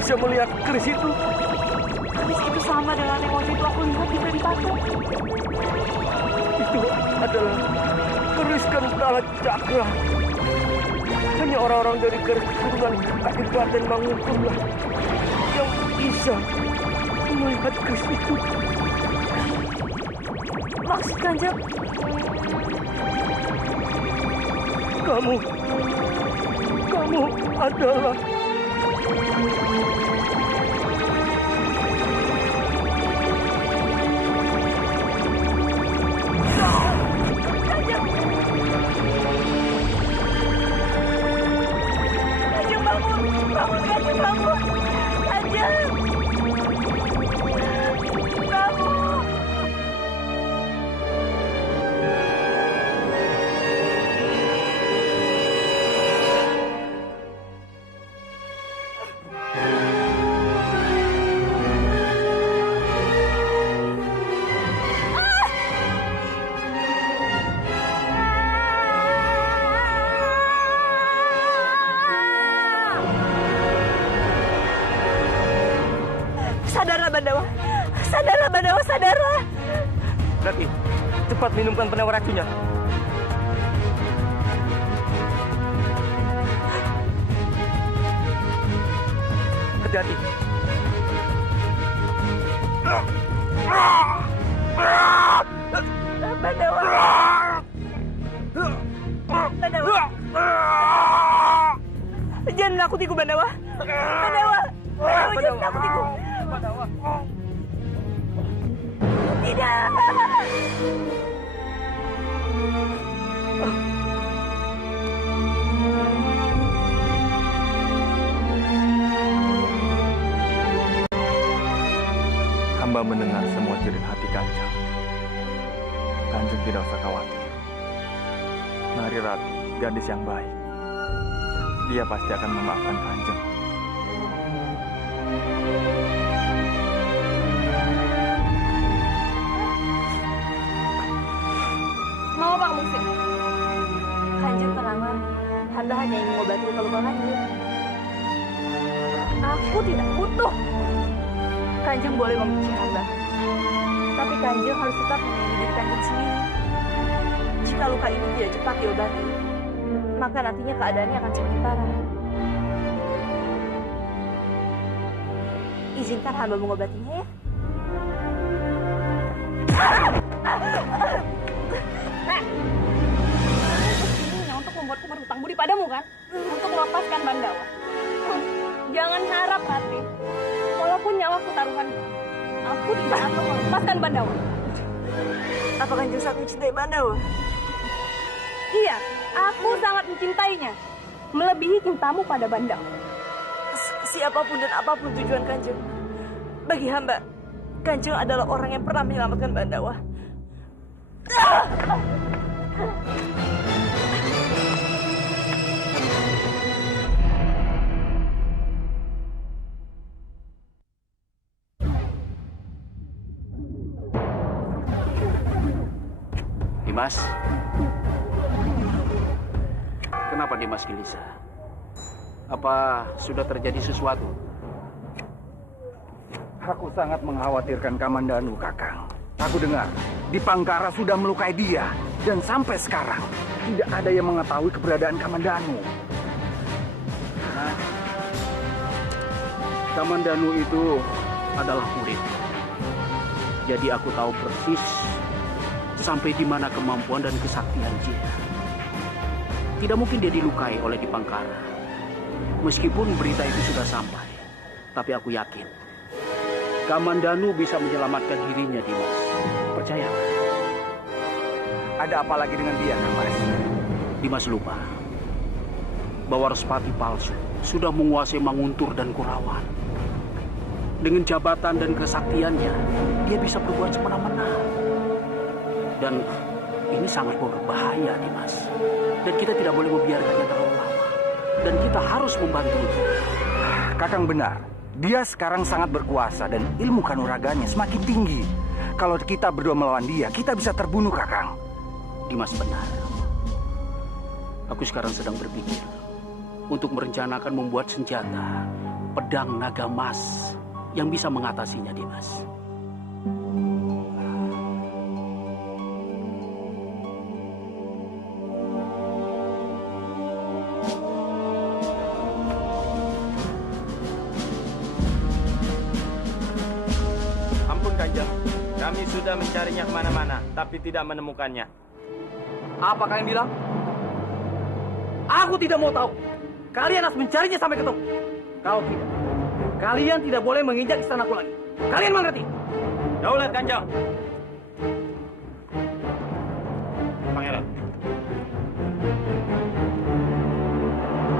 bisa melihat keris itu. Keris itu sama dengan yang waktu itu aku lihat di Kalipata. Itu adalah keris Kentala Cakra. Hanya orang-orang dari keris keturunan Kadipaten Mangunkulah yang bisa melihat keris itu. Maksud Kanjeng? Kamu adalah sadarlah. Rati, cepat minumkan penawar racunnya. Hati-hati. Bandawa. Jangan menakutiku, Bandawa. Bandawa, jangan menakutiku. Tidak. Hamba mendengar semua jerit hati Kanjeng. Kanjeng tidak usah khawatir. Nari Rati, gadis yang baik. Dia pasti akan memaafkan Kanjeng. Mau apa kamu sih? Kanjeng tenanglah. Hamba hanya ingin mengobati luka-luka Kanjeng. Aku tidak butuh. Kanjeng boleh membenci hamba, tapi Kanjeng harus tetap menyayangi diri Kanjeng sendiri. Jika luka ini tidak cepat diobati, maka nantinya keadaannya akan semakin parah. Izinkan hamba mengobatinya ya. Ini untuk membuatku berhutang budi padamu kan? Untuk melepaskan Bandawa. Jangan harap, Rati. Walaupun nyawaku taruhannya, aku tidak akan melepaskan Bandawa. Apa Kanjeng sangat mencintai Bandawa? Iya, aku sangat mencintainya. Melebihi cintamu pada Bandawa. Siapapun dan apapun tujuan Kanjeng, bagi hamba, Kanjeng adalah orang yang pernah menyelamatkan Bandawa. Dimas, kenapa Dimas gelisah? Apa sudah terjadi sesuatu? Aku sangat mengkhawatirkan Kamandanu, Kakang. Aku dengar di Pangkara sudah melukai dia, dan sampai sekarang tidak ada yang mengetahui keberadaan Kamandanu. Nah, Kamandanu itu adalah murid. Jadi aku tahu persis sampai di mana kemampuan dan kesaktian dia. Tidak mungkin dia dilukai oleh Dipangkara. Meskipun berita itu sudah sampai, tapi aku yakin Kamandanu bisa menyelamatkan dirinya, Dimas. Percayalah. Ada apa lagi dengan dia, Kang Mas? Dimas lupa bahwa Respati palsu sudah menguasai Manguntur dan Kurawan. Dengan jabatan dan kesaktiannya, dia bisa berbuat semena-mena. Dan ini sangat berbahaya, Dimas. Dan kita tidak boleh membiarkannya terlalu lama. Dan kita harus membantunya. Kakang benar. Dia sekarang sangat berkuasa dan ilmu kanuraganya semakin tinggi. Kalau kita berdua melawan dia, kita bisa terbunuh, Kakang. Dimas benar. Aku sekarang sedang berpikir untuk merencanakan membuat senjata pedang naga emas yang bisa mengatasinya, Dimas. Ampun Kanjeng, kami sudah mencarinya kemana-mana, tapi tidak menemukannya. Apa kalian bilang? Aku tidak mau tahu. Kalian harus mencarinya sampai ketemu. Kalau tidak, kalian tidak boleh menginjak istanaku lagi. Kalian mengerti? Daulat Kanjeng. Pangeran,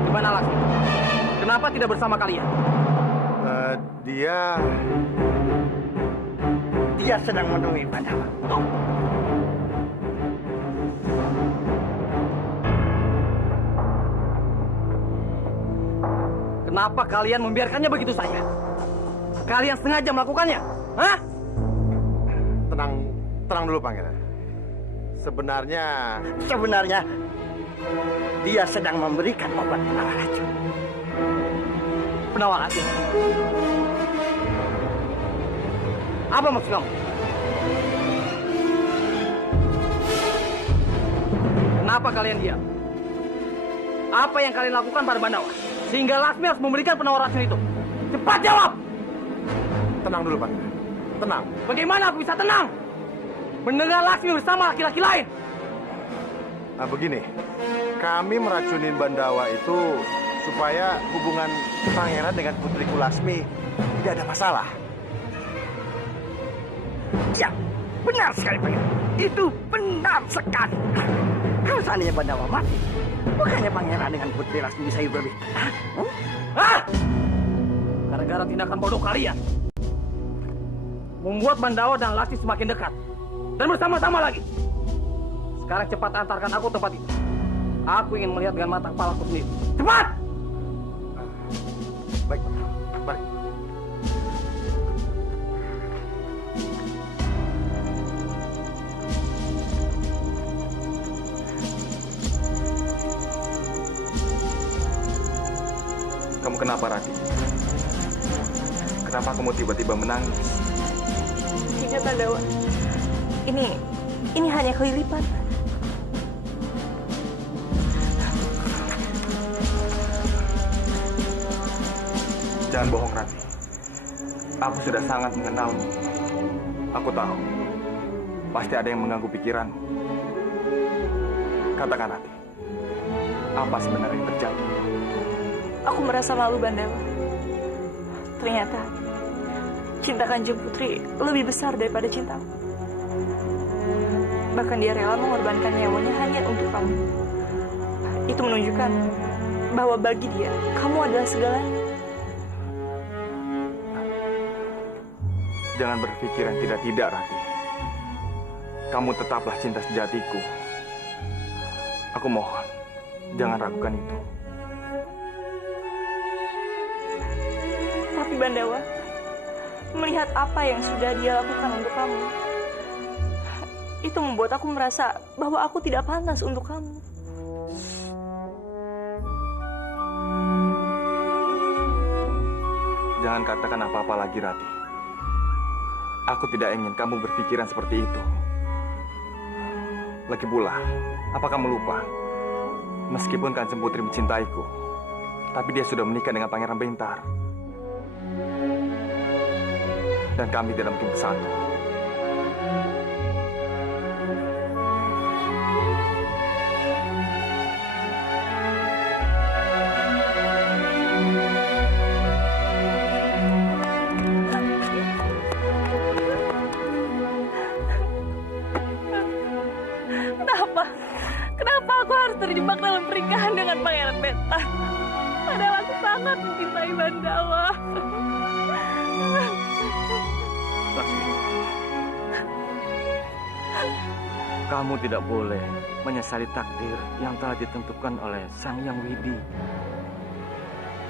Di mana Laksmi? Kenapa tidak bersama kalian? Dia sedang menemui Pandawa. Kenapa kalian membiarkannya begitu saja? Kalian sengaja melakukannya? Hah? Tenang dulu Pangeran. Sebenarnya dia sedang memberikan obat penawar racun. Penawar racun. Apa maksud kamu? Kenapa kalian diam? Apa yang kalian lakukan pada Bandawa? Sehingga Laksmi harus memberikan penawar racun itu. Cepat jawab! Tenang dulu Pangeran. Tenang. Bagaimana aku bisa tenang? Mendengar Laksmi bersama laki-laki lain. Nah begini, kami meracunin Bandawa itu supaya hubungan Pangeran dengan putriku Laksmi tidak ada masalah. Ya, benar sekali Pangeran. Itu benar sekali. Kalau seandainya Pandawa mati, bukannya Pangeran dengan Putri Laksmi bisa hidup lebih tenang? Hah? Gara-gara tindakan bodoh kalian, membuat Bandawa dan Laksmi semakin dekat dan bersama-sama lagi. Sekarang cepat antarkan aku tempat itu. Aku ingin melihat dengan mata kepalaku sendiri. Cepat! Baik, mari. Kamu kenapa, Rati? Kenapa kamu tiba-tiba menangis? Tidak, Bandawa. Ini hanya kelilipan. Jangan bohong, Rati. Aku sudah sangat mengenalmu. Aku tahu. Pasti ada yang mengganggu pikiranmu. Katakan, Rati. Apa sebenarnya yang terjadi? Aku merasa malu, Bandawa. Ternyata cinta Kanjeng Putri lebih besar daripada cintaku. Bahkan dia rela mengorbankan nyawanya hanya untuk kamu. Itu menunjukkan bahwa bagi dia, kamu adalah segalanya. Jangan berpikir yang tidak-tidak, Rati. Kamu tetaplah cinta sejatiku. Aku mohon, jangan ragukan itu. Tapi Bandawa, melihat apa yang sudah dia lakukan untuk kamu, itu membuat aku merasa bahwa aku tidak pantas untuk kamu. Jangan katakan apa-apa lagi, Rati. Aku tidak ingin kamu berpikiran seperti itu. Lagi pula, apa kamu lupa? Meskipun Kanjeng Putri mencintaiku, tapi dia sudah menikah dengan Pangeran Bentar. Dan kami tidak mungkin bersatu. Kenapa aku harus terjebak dalam pernikahan dengan Pangeran Bentar? Padahal aku sangat mencintai Bandawa. Laksmi, Kamu tidak boleh menyesali takdir yang telah ditentukan oleh Sang Hyang Widi.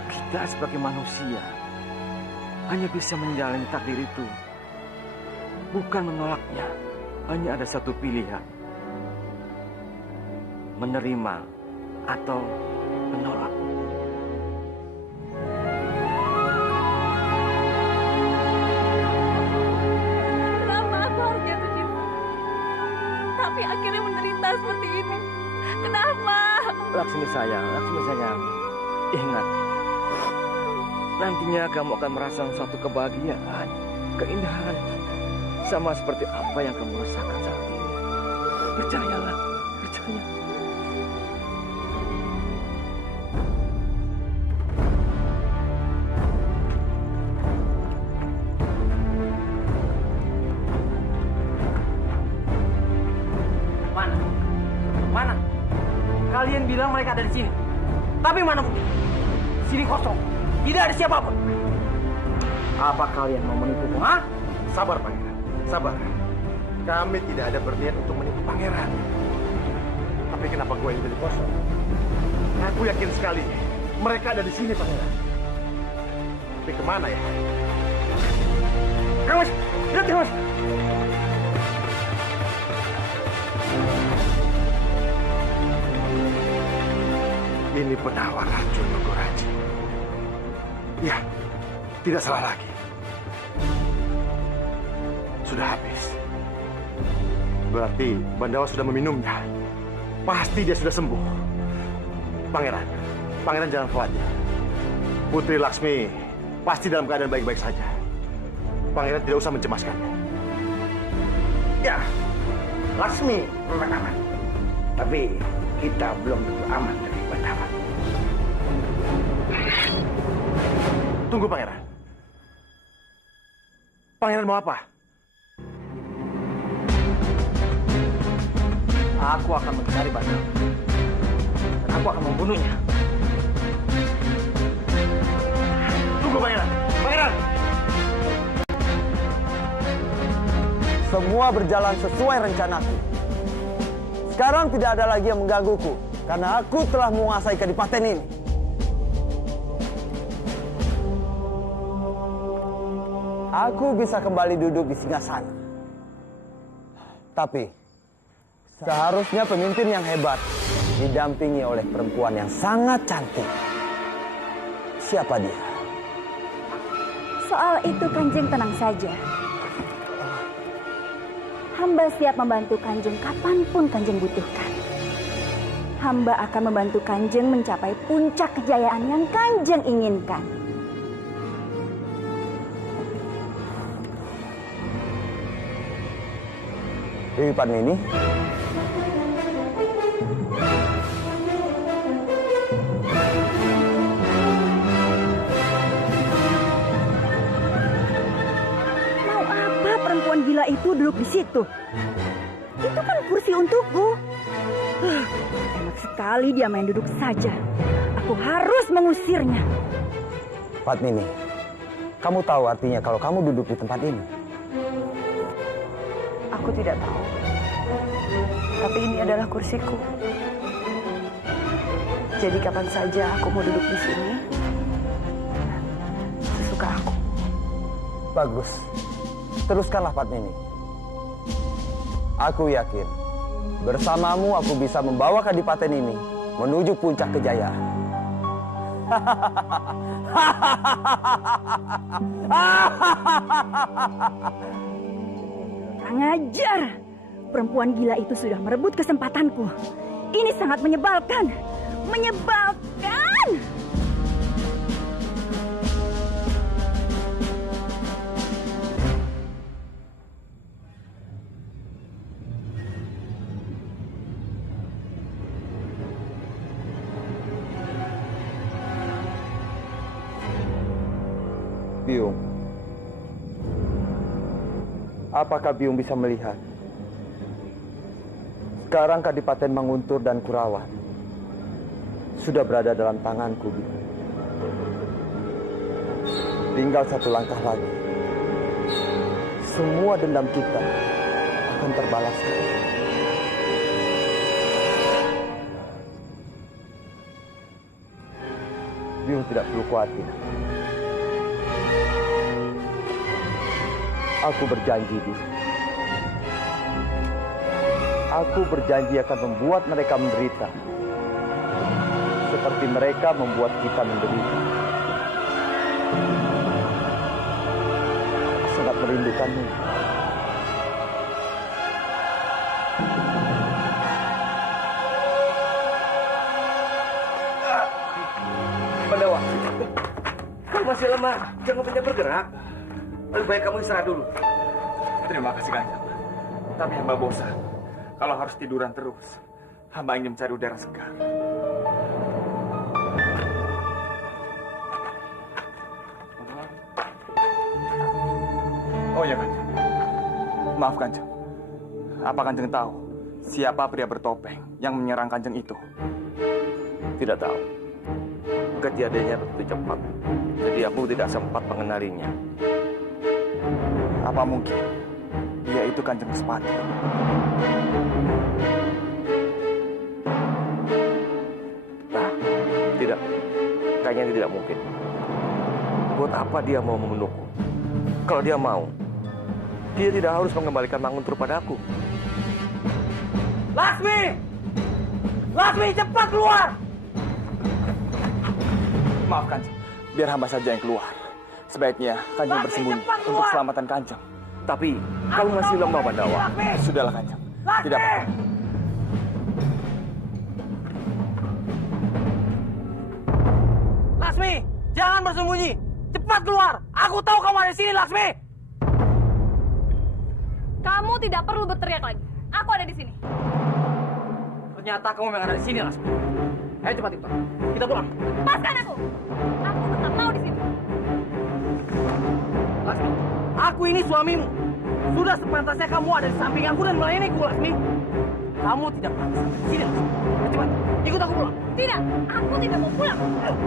Kita sebagai manusia hanya bisa menjalani takdir itu, bukan menolaknya. Hanya ada satu pilihan: menerima atau menolak. seperti ini? Kenapa? Laksmi sayang, ingat, nantinya kamu akan merasakan suatu kebahagiaan, keindahan, sama seperti apa yang kamu rasakan saat ini. Percayalah, percaya. Mana? Kalian bilang mereka ada di sini. Tapi mana bukti? Sini kosong. Tidak ada siapapun. Apa kalian mau menipuku? Hah? Sabar, Pangeran. Sabar. Kami tidak ada berniat untuk menipu Pangeran. Tapi kenapa gue yang jadi kosong? Aku yakin sekali mereka ada di sini, Pangeran. Tapi kemana ya? Kamus! Lihat, Kamus! Ini penawar racun Nogoraji. Ya, tidak salah lagi. Sudah habis. Berarti Bandawa sudah meminumnya. Pasti dia sudah sembuh. Pangeran jangan khawatir. Putri Laksmi pasti dalam keadaan baik-baik saja. Pangeran tidak usah mencemaskannya. Ya, Laksmi memang aman. Tapi kita belum tentu aman dari Bandawa. Tunggu, Pangeran. Pangeran mau apa? Aku akan mencari Bandawa. Dan aku akan membunuhnya. Tunggu, Pangeran. Pangeran! Semua berjalan sesuai rencanaku. Sekarang tidak ada lagi yang menggangguku, karena aku telah menguasai kadipaten ini. Aku bisa kembali duduk di singgasana. Tapi, seharusnya pemimpin yang hebat didampingi oleh perempuan yang sangat cantik. Siapa dia? Soal itu Kanjeng tenang saja. Hamba siap membantu Kanjeng kapanpun Kanjeng butuhkan. Hamba akan membantu Kanjeng mencapai puncak kejayaan yang Kanjeng inginkan. Dewi Padmini? Mau apa perempuan gila itu duduk di situ? Itu kan kursi untukku. Enak sekali dia main duduk saja. Aku harus mengusirnya. Padmini, kamu tahu artinya kalau kamu duduk di tempat ini? Aku tidak tahu. Tapi ini adalah kursiku. Jadi kapan saja aku mau duduk di sini, sesuka aku. Bagus. Teruskanlah Padmini. Aku yakin bersamamu aku bisa membawa kadipaten ini menuju puncak kejayaan. Kurang ajar. Perempuan gila itu sudah merebut kesempatanku. Ini sangat menyebalkan. Menyebalkan! Biung, apakah Biung bisa melihat? Sekarang Kadipaten Manguntur dan Kurawan sudah berada dalam tanganku, Biung. Tinggal satu langkah lagi. Semua dendam kita akan terbalaskan. Biung tidak perlu khawatir. Aku berjanji, Biung. Aku berjanji akan membuat mereka menderita. Seperti mereka membuat kita menderita. Aku sangat merindukanmu. masih lemah, jangan banyak bergerak. Lebih baik kamu istirahat dulu. Terima kasih Kanjeng. Tapi hamba bosan. Kalau harus tiduran terus, hamba ingin mencari udara segar. Oh ya Kanjeng. Maaf Kanjeng. Apa Kanjeng tahu siapa pria bertopeng yang menyerang Kanjeng itu? Tidak tahu. Kejadiannya begitu cepat, jadi aku tidak sempat mengenalinya. Apa mungkin dia itu Kanjeng Sepati? Nah, tidak. Kayaknya tidak mungkin. Buat apa dia mau membunuhku? Kalau dia mau, dia tidak harus mengembalikan Manguntur padaku. Laksmi! Laksmi, cepat keluar! Maaf Kanjeng, biar hamba saja yang keluar. Sebaiknya Kanjeng bersembunyi untuk keselamatan Kanjeng. Tapi kamu masih lemah, Pandawa. Sudahlah Kanjeng, tidak apa-apa. Laksmi, jangan bersembunyi. Cepat keluar. Aku tahu kamu ada di sini, Laksmi. Kamu tidak perlu berteriak lagi. Aku ada di sini. Ternyata kamu memang ada di sini, Laksmi. Ayo cepat ikut. Kita pulang. Lepaskan aku. Aku tetap mau di sini. Laksmi, aku ini suamimu. Sudah sepantasnya kamu ada di samping aku dan melayaniku, Laksmi. Kamu tidak pantas di sini, Laksmi. Ayo cepat, ikut aku pulang. Tidak, aku tidak mau pulang.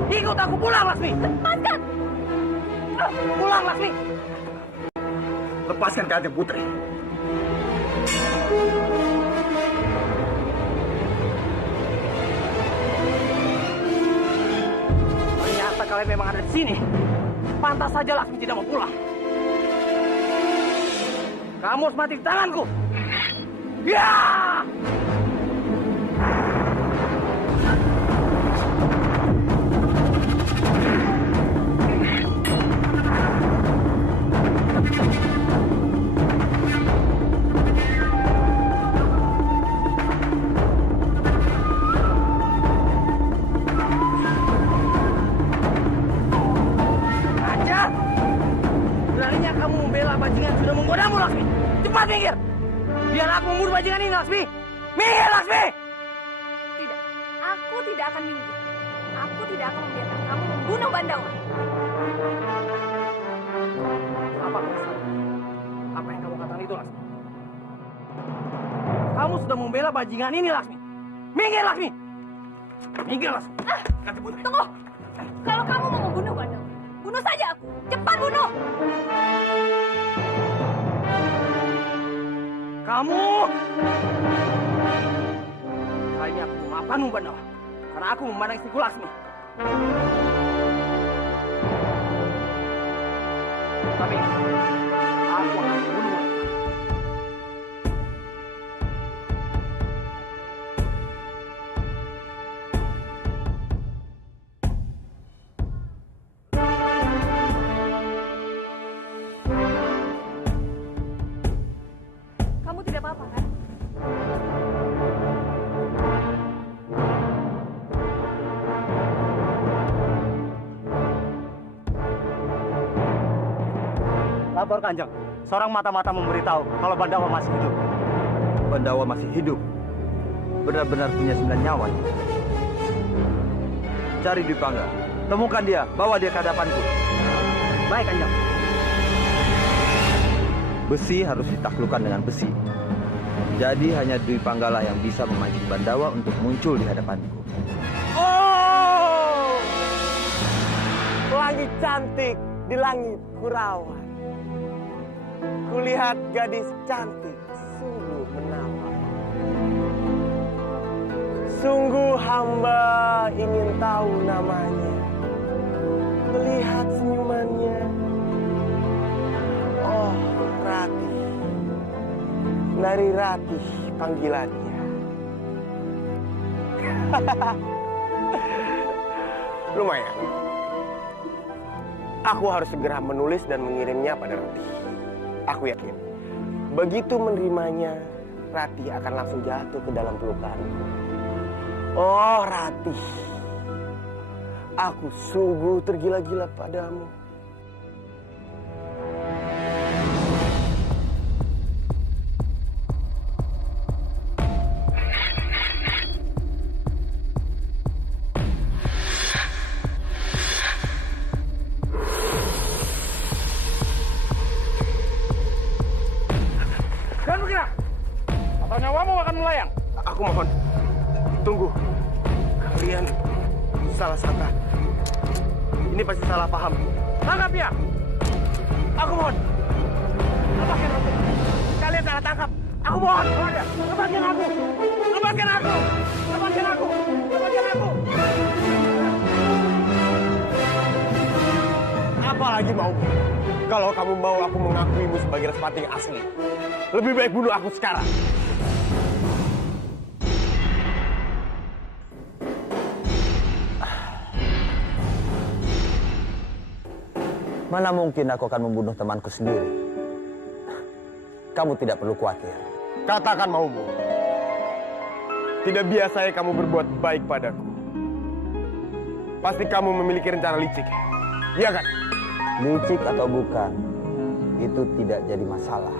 Ikut aku pulang, Laksmi. Lepaskan. Pulang, Laksmi. Lepaskan Kanjeng Putri. Ternyata kalian memang ada di sini. Pantas saja Laksmi tidak mau pulang. Kamu harus mati di tanganku. Ya! Ajar! Beraninya kamu membela bajingan sudah menggodamu, Laksmi. Cepat minggir! Biar aku membunuh bajingan ini, Laksmi. Minggir, Laksmi! Tidak, aku tidak akan minggir. Aku tidak akan membiarkan kamu membunuh Bandawa. Apa masalah? Apa yang kamu katakan itu, Laksmi? Kamu sudah membela bajingan ini, Laksmi. Minggir, Laksmi! Minggir, Laksmi! Tunggu! Kalau kamu mau membunuh Bandawa, bunuh saja aku. Cepat bunuh! Kamu! Kali ini aku memaafkanmu, Bandawa. Karena aku memandang istriku Laksmi. Tapi, aku akan membunuhmu. Kamu tidak apa-apa, kan? Lapor Kanjeng, seorang mata-mata memberitahu kalau Bandawa masih hidup. Bandawa masih hidup. Benar-benar punya 9 nyawa. Cari Dwi Pangga. Temukan dia, bawa dia ke hadapanku. Baik, Kanjeng. Besi harus ditaklukkan dengan besi. Jadi hanya Dwi Panggala yang bisa memancing Bandawa untuk muncul di hadapanku. Oh! Langit cantik di langit Kurawan. Kulihat gadis cantik sungguh menawan. Sungguh hamba ingin tahu namanya. Melihat senyumannya. Oh, Ratih. Nari Ratih panggilannya. Lumayan. Aku harus segera menulis dan mengirimnya pada Ratih. Aku yakin, begitu menerimanya, Ratih akan langsung jatuh ke dalam pelukanku. Oh Ratih, aku sungguh tergila-gila padamu. Aku mohon, tunggu. Kalian salah sangka. Ini pasti salah paham. Tangkap dia! Aku mohon. Lepaskan aku. Kalian salah tangkap. Aku mohon. Lepaskan aku. Lepaskan aku. Lepaskan aku. Lepaskan aku. Apa lagi maumu? Kalau kamu mau aku mengakuimu sebagai Respati yang asli, lebih baik bunuh aku sekarang. Mana mungkin aku akan membunuh temanku sendiri. Kamu tidak perlu khawatir. Katakan maumu. Tidak biasanya kamu berbuat baik padaku. Pasti kamu memiliki rencana licik. Iya kan? Licik atau bukan, itu tidak jadi masalah.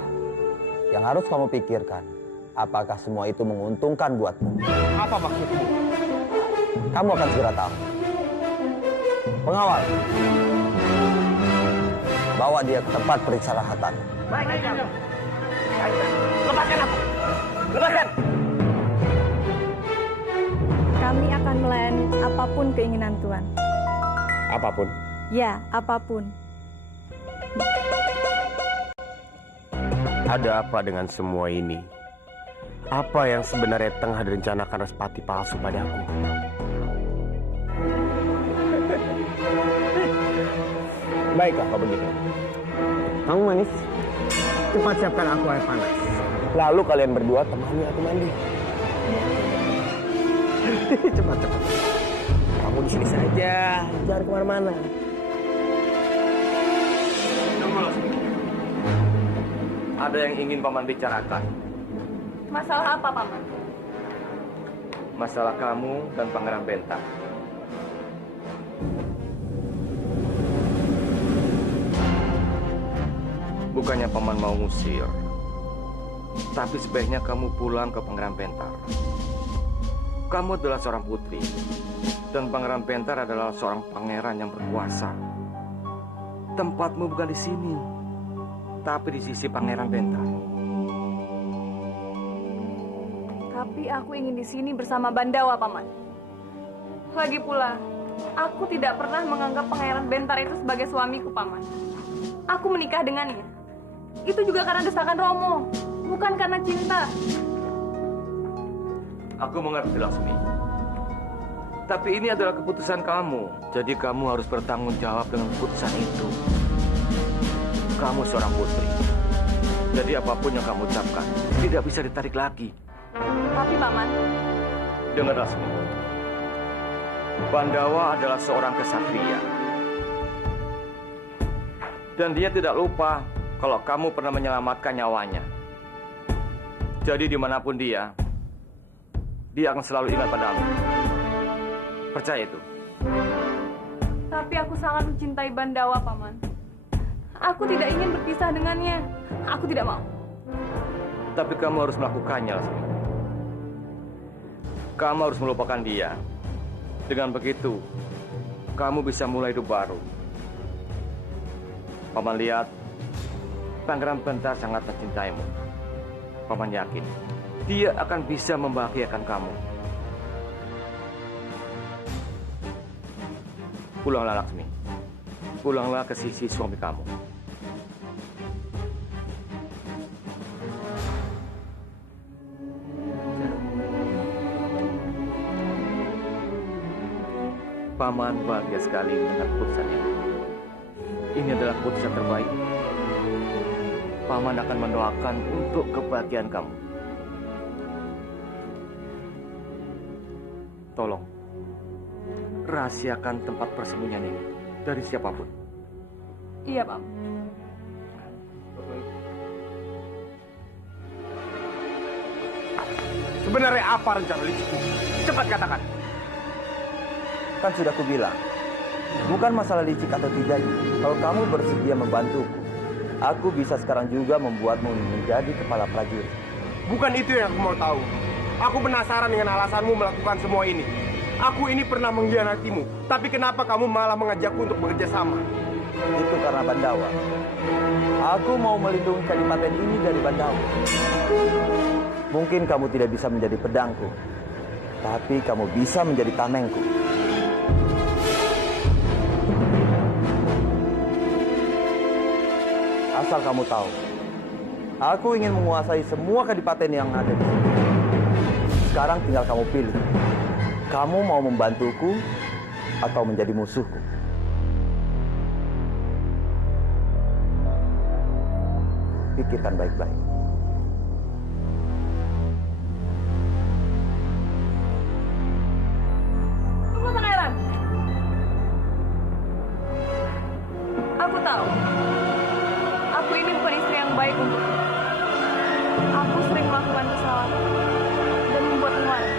Yang harus kamu pikirkan, apakah semua itu menguntungkan buatmu? Apa maksudmu? Kamu akan segera tahu. Pengawal, bawa dia ke tempat peristirahatan. Baik, lepaskan aku. Lepaskan. Kami akan melayani apapun keinginan Tuan. Apapun? Ya, apapun. Ada apa dengan semua ini? Apa yang sebenarnya tengah direncanakan Respati palsu padaku? Baiklah kalau begitu. Kamu manis, cepat siapkan aku air panas. Lalu kalian berdua temani aku mandi. Cepat. Kamu di sini saja, jangan kemana-mana. Ada yang ingin Paman bicarakan. Masalah apa, Paman? Masalah kamu dan Pangeran Bentang. Bukannya Paman mau ngusir, tapi sebaiknya kamu pulang ke Pangeran Pentar. Kamu adalah seorang putri, dan Pangeran Pentar adalah seorang pangeran yang berkuasa. Tempatmu bukan di sini, tapi di sisi Pangeran Pentar. Tapi aku ingin di sini bersama Bandawa, Paman. Lagi pula, aku tidak pernah menganggap Pangeran Bentar itu sebagai suamiku, Paman. Aku menikah dengannya. Itu juga karena desakan Romo, bukan karena cinta. Aku mengerti, Laksmi. Tapi ini adalah keputusan kamu. Jadi kamu harus bertanggung jawab dengan keputusan itu. Kamu seorang putri. Jadi apapun yang kamu ucapkan tidak bisa ditarik lagi. Tapi, Paman, Dengar, Laksmi. Bandawa adalah seorang kesatria. Dan dia tidak lupa kalau kamu pernah menyelamatkan nyawanya. Jadi dimanapun dia akan selalu ingat padamu. Percaya itu. tapi aku sangat mencintai Bandawa, Paman. Aku tidak ingin berpisah dengannya. Aku tidak mau. Tapi kamu harus melakukannya, Lasmi. Kamu harus melupakan dia. Dengan begitu, kamu bisa mulai hidup baru. Paman lihat, Pangeran Bentar sangat mencintaimu. Paman yakin, dia akan bisa membahagiakan kamu. Pulanglah, Laksmi. Pulanglah ke sisi suami kamu. Paman bahagia sekali mendengar keputusan ini. Ini adalah keputusan terbaik. Paman akan mendoakan untuk kebahagiaan kamu. Tolong, rahasiakan tempat persembunyian ini dari siapapun. Iya, Pak. Sebenarnya apa rencana licikmu? Cepat katakan. Kan sudah kubilang, bukan masalah licik atau tidaknya. Kalau kamu bersedia membantuku, aku bisa sekarang juga membuatmu menjadi kepala prajurit. Bukan itu yang aku mau tahu. Aku penasaran dengan alasanmu melakukan semua ini. Aku ini pernah mengkhianatimu, tapi kenapa kamu malah mengajakku untuk bekerja sama? Itu karena Bandawa. Aku mau melindungi kadipaten ini dari Bandawa. Mungkin kamu tidak bisa menjadi pedangku, tapi kamu bisa menjadi tamengku. Asal kamu tahu, aku ingin menguasai semua kadipaten yang ada di sini. Sekarang tinggal kamu pilih. Kamu mau membantuku atau menjadi musuhku? Pikirkan baik-baik. Tunggu, Pangeran. Aku tahu. Aku ini bukan istri yang baik untukmu. Aku sering melakukan kesalahan dan membuatmu malu.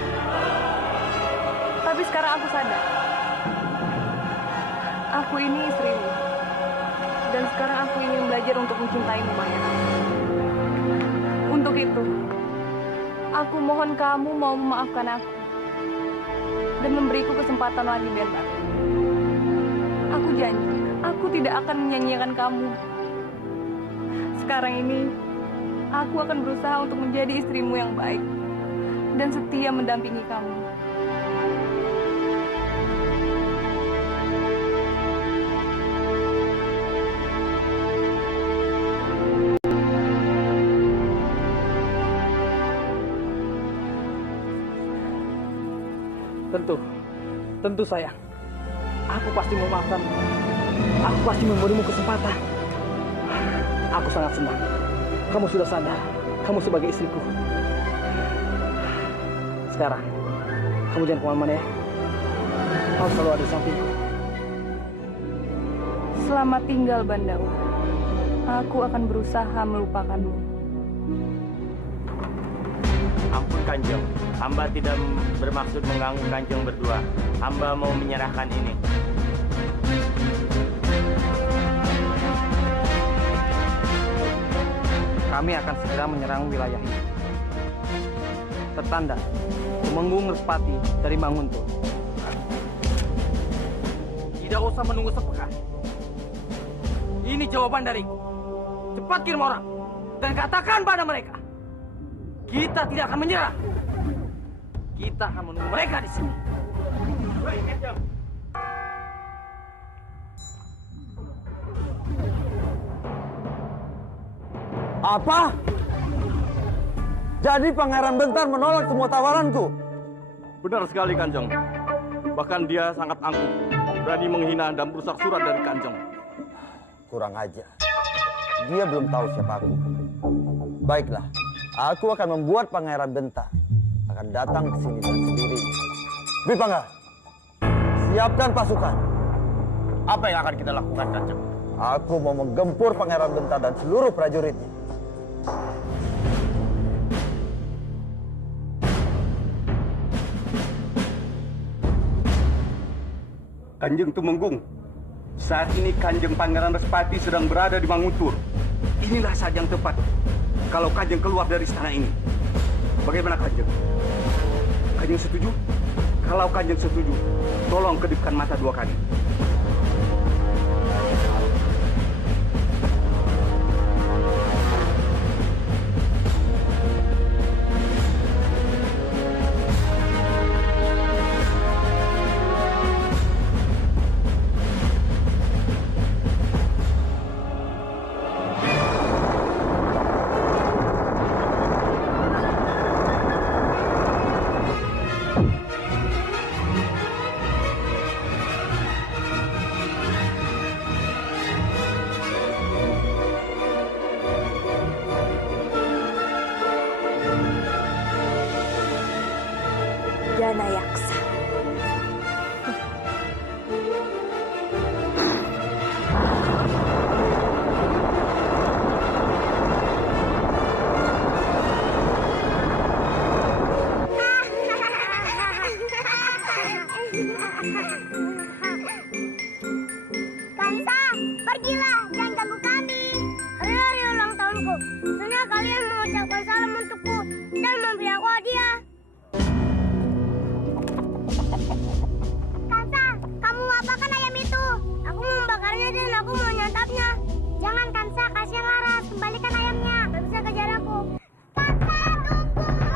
Tapi sekarang aku sadar. Aku ini istrimu. Dan sekarang aku ingin belajar untuk mencintaimu, Pangeran. Untuk itu, aku mohon kamu mau memaafkan aku dan memberiku kesempatan lagi, Bentar. Aku janji, aku tidak akan menyanyiakan kamu. Sekarang ini, aku akan berusaha untuk menjadi istrimu yang baik dan setia mendampingi kamu. Tentu sayang. Aku pasti memaafkanmu. Aku pasti memberimu kesempatan. Aku sangat senang. Kamu sudah sadar. Kamu sebagai istriku. Sekarang, kamu jangan kemana-mana ya. Kamu selalu ada di sampingku. Selamat tinggal, Bandawa. Aku akan berusaha melupakanmu. Ampun Kanjeng, hamba tidak bermaksud mengganggu Kanjeng berdua. Hamba mau menyerahkan ini. Kami akan segera menyerang wilayah ini. Tertanda, Tumenggung Respati dari Manguntur. Tidak usah menunggu sepekan. Ini jawaban dariku. Cepat kirim orang dan katakan pada mereka, kita tidak akan menyerah. Kita akan menunggu mereka di sini. Apa? Jadi Pangeran Bentar menolak semua tawaranku? Benar sekali, Kanjeng. Bahkan dia sangat angkuh, berani menghina dan merusak surat dari Kanjeng. Kurang ajar. Dia belum tahu siapa aku. Baiklah, aku akan membuat Pangeran Bentar akan datang ke sini dengan sendiri. Bipangga, siapkan pasukan. Apa yang akan kita lakukan, Kanjeng? Aku mau menggempur Pangeran Bentar dan seluruh prajuritnya. Kanjeng Tumenggung, saat ini Kanjeng Pangeran Respati sedang berada di Manguntur. Inilah saat yang tepat kalau Kanjeng keluar dari istana ini. Bagaimana Kanjeng? Kanjeng setuju? Kalau Kanjeng setuju, tolong kedipkan mata 2 kali. Danayaksa. Kansa, pergilah, jangan ganggu kami. Hari-hari ulang tahunku, sebenarnya kalian mengucapkan salam untukku dan memberi aku hadiah. Kansa, kamu apakan ayam itu? Aku mau membakarnya dan aku mau menyantapnya. Jangan Kansa, kasihan Laras, kembalikan ayamnya. Gak bisa kejar aku. Kansa, tunggu.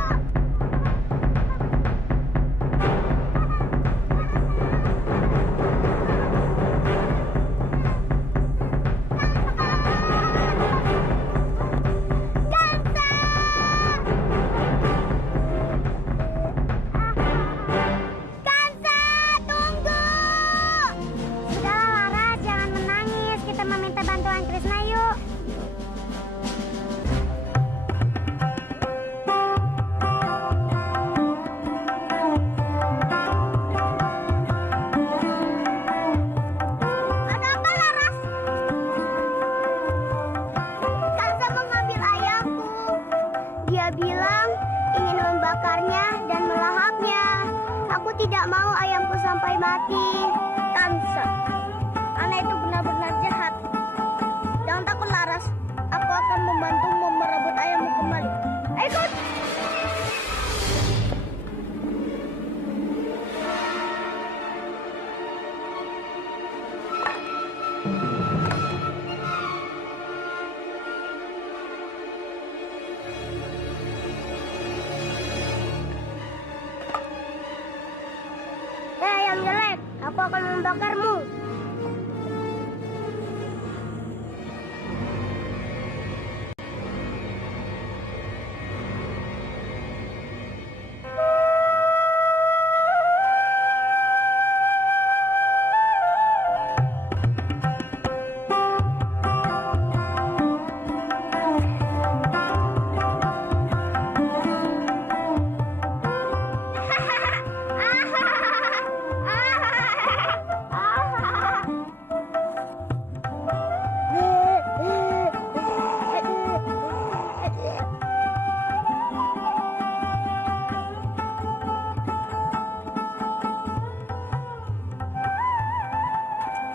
tidak mau ayamku sampai mati. Kansa, anak itu benar-benar jahat. Jangan takut Laras, aku akan membantumu merebut ayammu kembali. Ikut! Ayam jelek, aku akan membakarmu.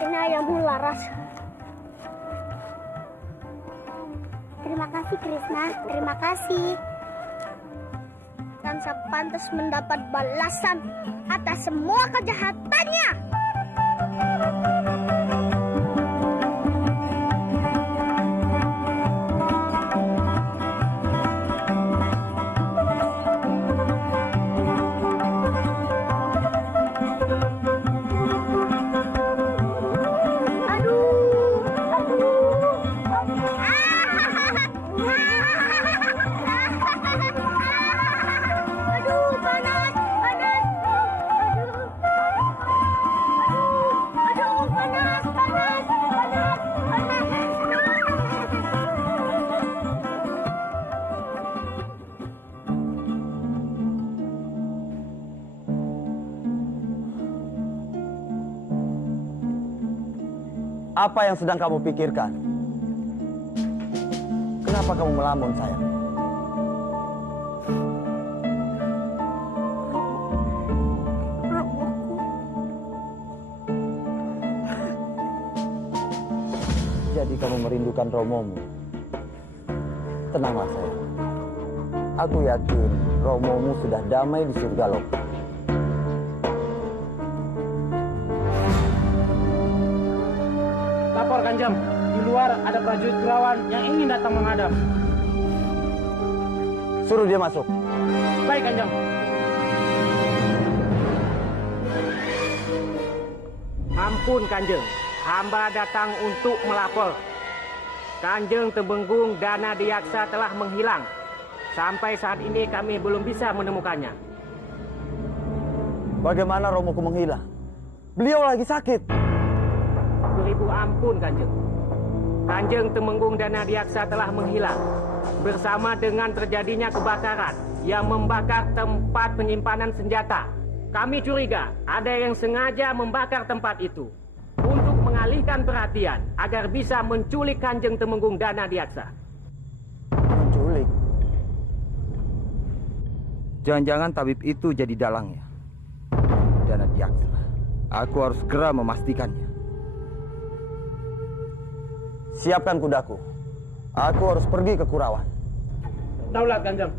Ini ayammu, Laras. Terima kasih, Krishna. Terima kasih. Kansa pantas mendapat balasan atas semua kejahatannya. Apa yang sedang kamu pikirkan? Kenapa kamu melamun, sayang? Jadi kamu merindukan Romomu. Tenanglah, sayang. Aku yakin Romomu sudah damai di surga Loka. Lapor Kanjeng, di luar ada prajurit Kurawan yang ingin datang menghadap. Suruh dia masuk. Baik Kanjeng. Ampun Kanjeng, hamba datang untuk melapor. Kanjeng Temenggung Dana Diyaksa telah menghilang. Sampai saat ini kami belum bisa menemukannya. Bagaimana Romoku menghilang? Beliau lagi sakit. Beribu ampun Kanjeng. Kanjeng Temenggung Dana Diyaksa telah menghilang bersama dengan terjadinya kebakaran yang membakar tempat penyimpanan senjata. Kami curiga ada yang sengaja membakar tempat itu untuk mengalihkan perhatian agar bisa menculik Kanjeng Temenggung Dana Diyaksa. Menculik? Jangan-jangan tabib itu jadi dalangnya. Dana Diyaksa. Aku harus segera memastikannya. Siapkan kudaku. Aku harus pergi ke Kurawan. Daulat Kanjeng.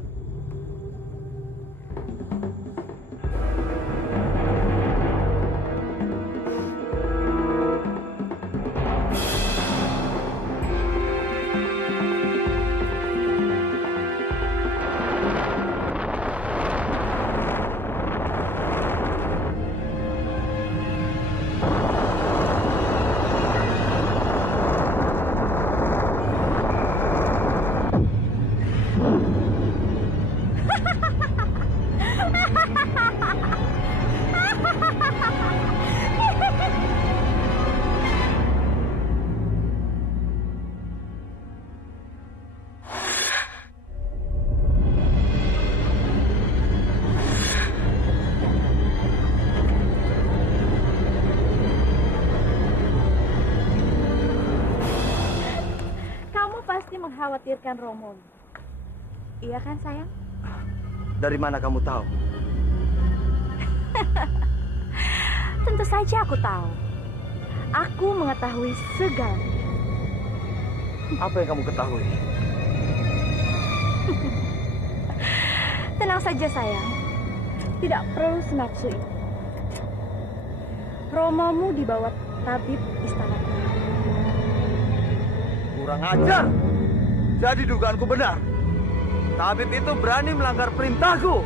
mengkhawatirkan Romo. Iya kan sayang? Dari mana kamu tahu? Tentu saja aku tahu. Aku mengetahui segalanya. Apa yang kamu ketahui? Tenang saja sayang. Tidak perlu senapsu itu. Romomu dibawa tabib istana. Kurang ajar. Jadi dugaanku benar. Tabib itu berani melanggar perintahku.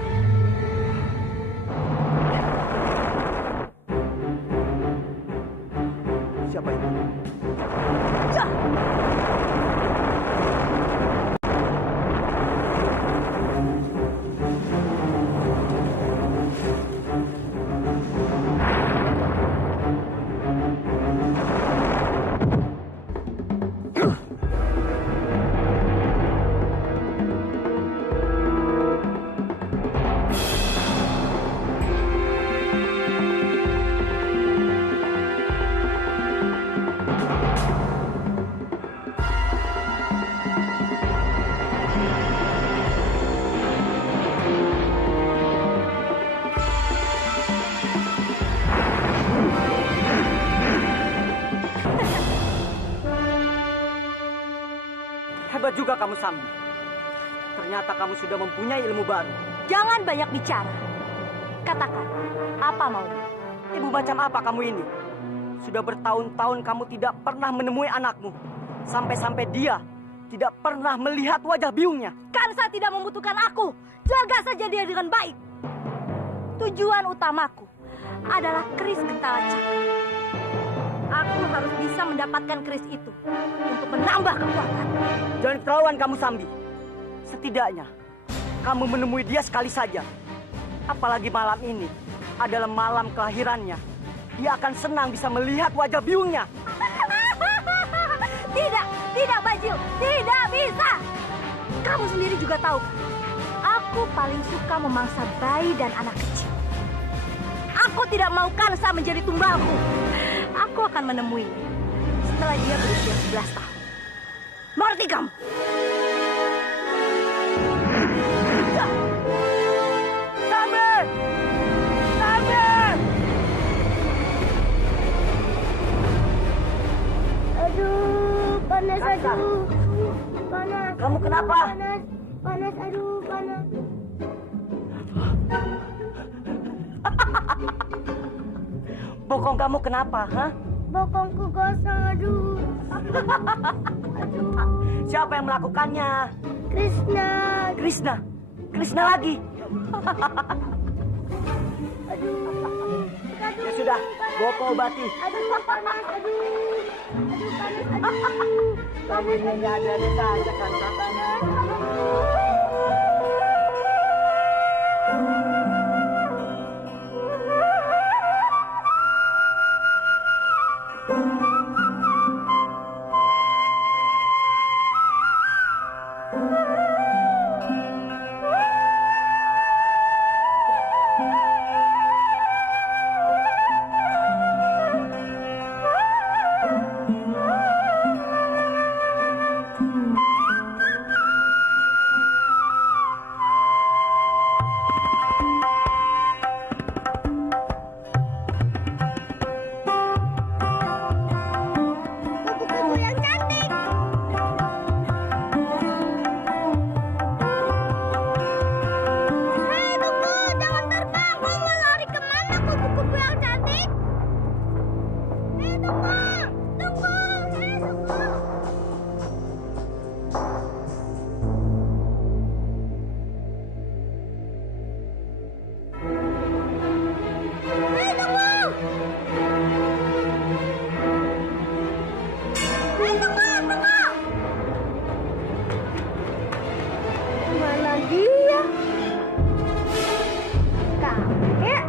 Siapa itu? Hebat juga kamu, Sambi. Ternyata kamu sudah mempunyai ilmu baru. Jangan banyak bicara. Katakan, apa maumu? Ibu macam apa kamu ini? Sudah bertahun-tahun kamu tidak pernah menemui anakmu. Sampai-sampai dia tidak pernah melihat wajah biungnya. Kansa tidak membutuhkan aku. Jaga saja dia dengan baik. Tujuan utamaku adalah keris Gentala Cakra. Aku harus bisa mendapatkan keris itu untuk menambah kekuatan. Jangan keterlaluan kamu, Sambi. Setidaknya kamu menemui dia sekali saja. Apalagi malam ini adalah malam kelahirannya. Dia akan senang bisa melihat wajah biungnya. Tidak Bajil, tidak bisa. Kamu sendiri juga tahu kan? Aku paling suka memangsa bayi dan anak kecil. Aku tidak mau Kansa menjadi tumbalku. Aku akan menemuinya setelah dia berusia 11 tahun. Mengerti kamu? Sambil! Sambil! Aduh, panas, aduh. Panas. Kamu kenapa? Panas, panas, aduh, panas. Bokong kamu kenapa, hah? Bokongku gosong, aduh. Aduh. Siapa yang melakukannya? Krishna. Krishna? Krishna lagi? Aduh. Ya sudah, bawa ke obati. Aduh, panas, aduh. Aduh, panas, aduh. Kamu ini nggak ada saja kan, katanya. Kupu-kupu yang cantik. Hei, tunggu, jangan terbang. Kau mau lari kemana, kupu-kupu yang cantik? Hei, tunggu, tunggu, hei, tunggu. Hei, tunggu. Hei, tunggu, tunggu. Mana dia? Kakek.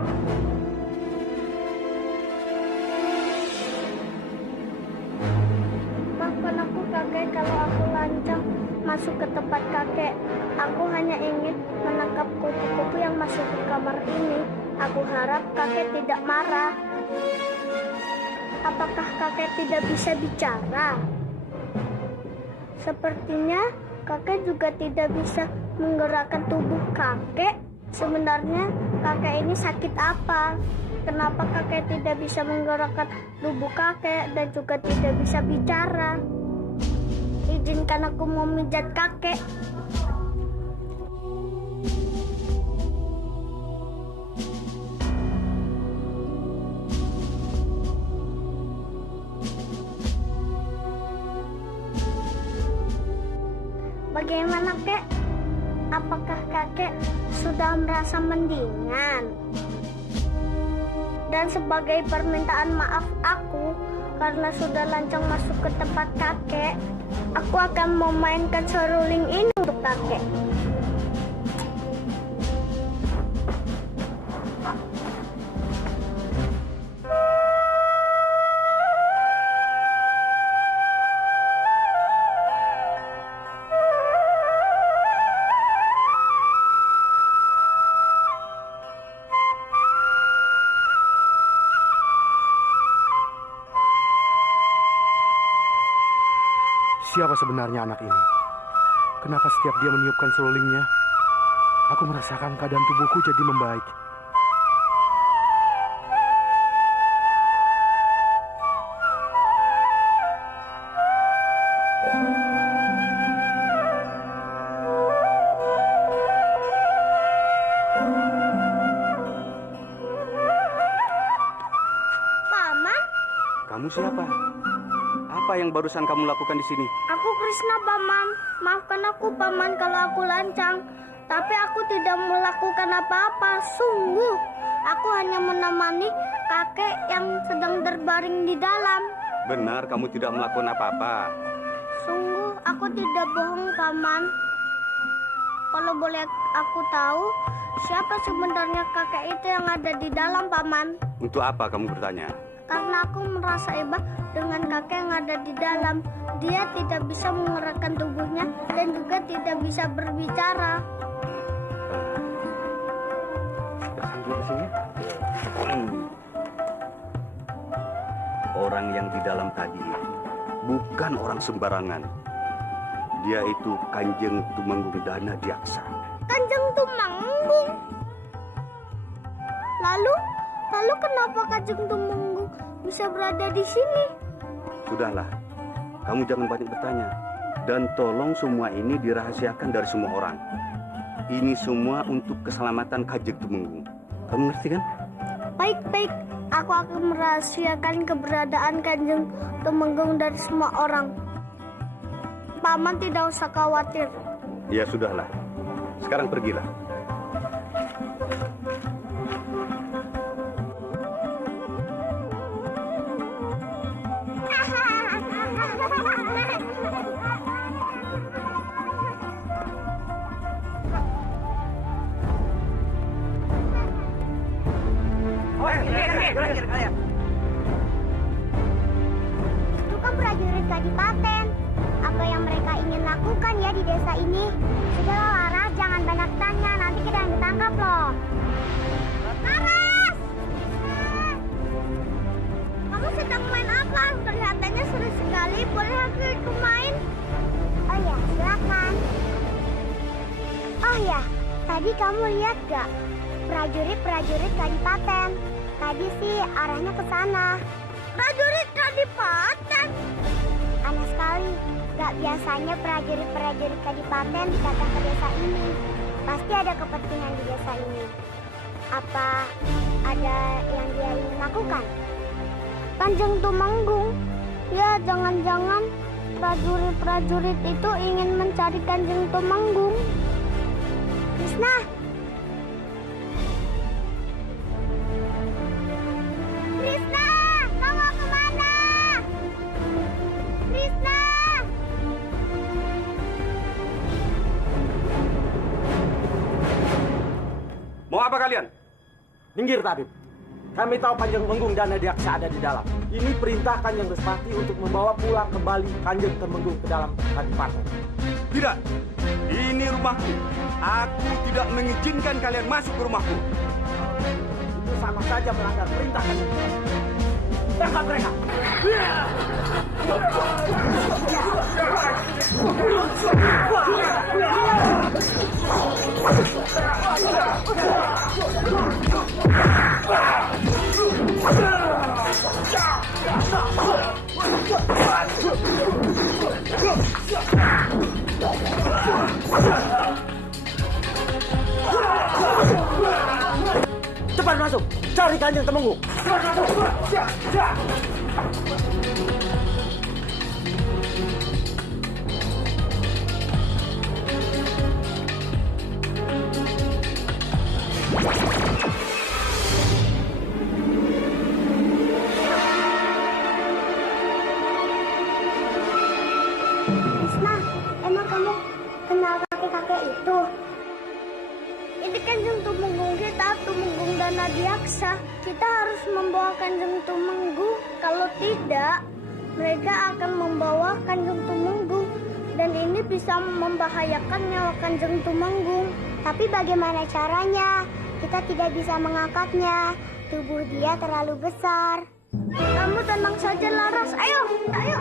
Maafkan aku, kakek, kalau aku lancang masuk ke tempat kakek. Aku hanya ingin menangkap kupu-kupu yang masuk ke kamar ini. Aku harap kakek tidak marah. Apakah kakek tidak bisa bicara? Sepertinya kakek juga tidak bisa menggerakkan tubuh kakek. Sebenarnya kakek ini sakit apa? Kenapa kakek tidak bisa menggerakkan tubuh kakek dan juga tidak bisa bicara? Izinkan aku memijat kakek. Bagaimana, Kek? Apakah kakek sudah merasa mendingan? Dan sebagai permintaan maaf aku karena sudah lancang masuk ke tempat kakek, aku akan memainkan seruling ini untuk kakek. Siapa sebenarnya anak ini? Kenapa setiap dia meniupkan serulingnya, aku merasakan keadaan tubuhku jadi membaik. Paman? Kamu siapa? Apa yang barusan kamu lakukan di sini? Aku Krishna, Paman. Maafkan aku, Paman, kalau aku lancang. Tapi aku tidak melakukan apa-apa. Sungguh, aku hanya menemani kakek yang sedang terbaring di dalam. Benar, kamu tidak melakukan apa-apa. Sungguh, aku tidak bohong, Paman. Kalau boleh aku tahu, siapa sebenarnya kakek itu yang ada di dalam, Paman? Untuk apa kamu bertanya? Karena aku merasa hebat dengan kakek yang ada di dalam. Dia tidak bisa menggerakkan tubuhnya dan juga tidak bisa berbicara. Sambil di sini. Orang yang di dalam tadi bukan orang sembarangan. Dia itu Kanjeng Tumenggung Dana Diaksa. Kanjeng Tumenggung? Lalu kenapa Kanjeng Tumenggung bisa berada di sini? Sudahlah, kamu jangan banyak bertanya. Dan tolong semua ini dirahasiakan dari semua orang. Ini semua untuk keselamatan Kanjeng Tumenggung. Kamu ngerti kan? Baik. Aku akan merahasiakan keberadaan Kanjeng Tumenggung dari semua orang. Paman tidak usah khawatir. Ya sudahlah. Sekarang pergilah. Itu kan prajurit Kadipaten. Apa yang mereka ingin lakukan ya di desa ini? Sudahlah Laras, jangan banyak tanya. Nanti kita yang ditangkap loh. Laras! Kamu sedang main apa? Kelihatannya seru sekali. Boleh aku ikut main? Oh ya, silakan. Oh ya, tadi kamu lihat gak? Prajurit Kadipaten. Tadi sih arahnya ke sana. Prajurit Kadipaten? Aneh sekali. Gak biasanya prajurit Kadipaten datang ke desa ini. Pasti ada kepentingan di desa ini. Apa ada yang dia ingin lakukan? Kanjeng Tumenggung? Ya, jangan-jangan prajurit itu ingin mencari Kanjeng Tumenggung. Krishna! Krishna! Kamu mau kemana? Krishna! Mau apa kalian? Minggir, Tabib. Kami tahu Kanjeng Tumenggung Dana Diaksa ada di dalam. Ini perintah Kanjeng Respati untuk membawa pulang kembali Kanjeng Tumenggung ke dalam Kadipaten. Tidak. Ini rumahku. Aku tidak mengizinkan kalian masuk ke rumahku. Itu sama saja melanggar perintah Kanjeng Tumenggung. Tangkap mereka. Cepat masuk, cari Kanjeng Temenggung. Krisna, emang kamu kenal kakek-kakek itu? Ini Kanjeng Tumenggung kita, Tumenggung Danadiaksa. Kita harus membawa Kanjeng Tumenggung. Kalau tidak, mereka akan membawa Kanjeng Tumenggung. Dan ini bisa membahayakan nyawa Kanjeng Tumenggung. Tapi bagaimana caranya? Kita tidak bisa mengangkatnya. Tubuh dia terlalu besar. Kamu tenang saja, Laras. Ayo, ayo.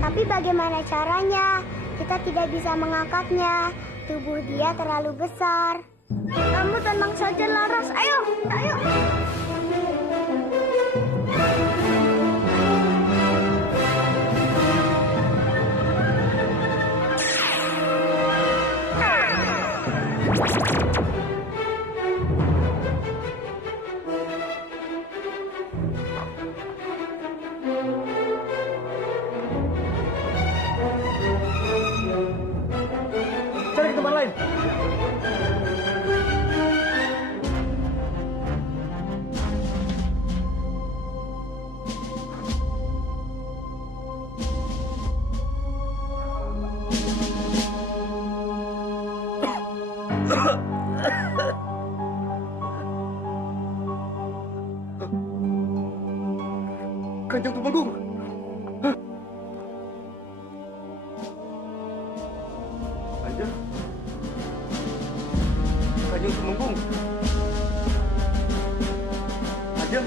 Tapi bagaimana caranya? Kita tidak bisa mengangkatnya. Tubuh dia terlalu besar. Kamu tenang saja, Laras. Ayo, ayo. Cari ke tempat lain. Kanjeng Tumenggung. Kanjeng. Kanjeng Tumenggung. Kanjeng.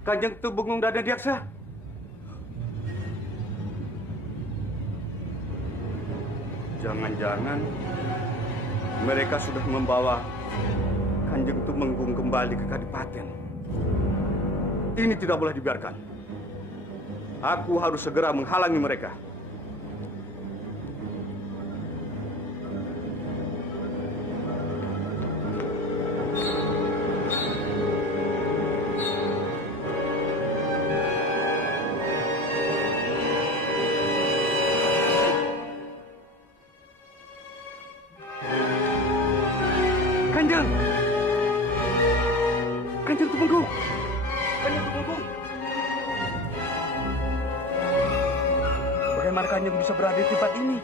Kanjeng Tumenggung Danadiaksa. Jangan-jangan mereka sudah membawa Kanjeng Tumenggung kembali ke Kadipaten. Ini tidak boleh dibiarkan. Aku harus segera menghalangi mereka. Kanjeng! Kanjeng Tumenggung! Kanjeng Tumenggung! Bagaimana Kanjeng bisa berada di tempat ini?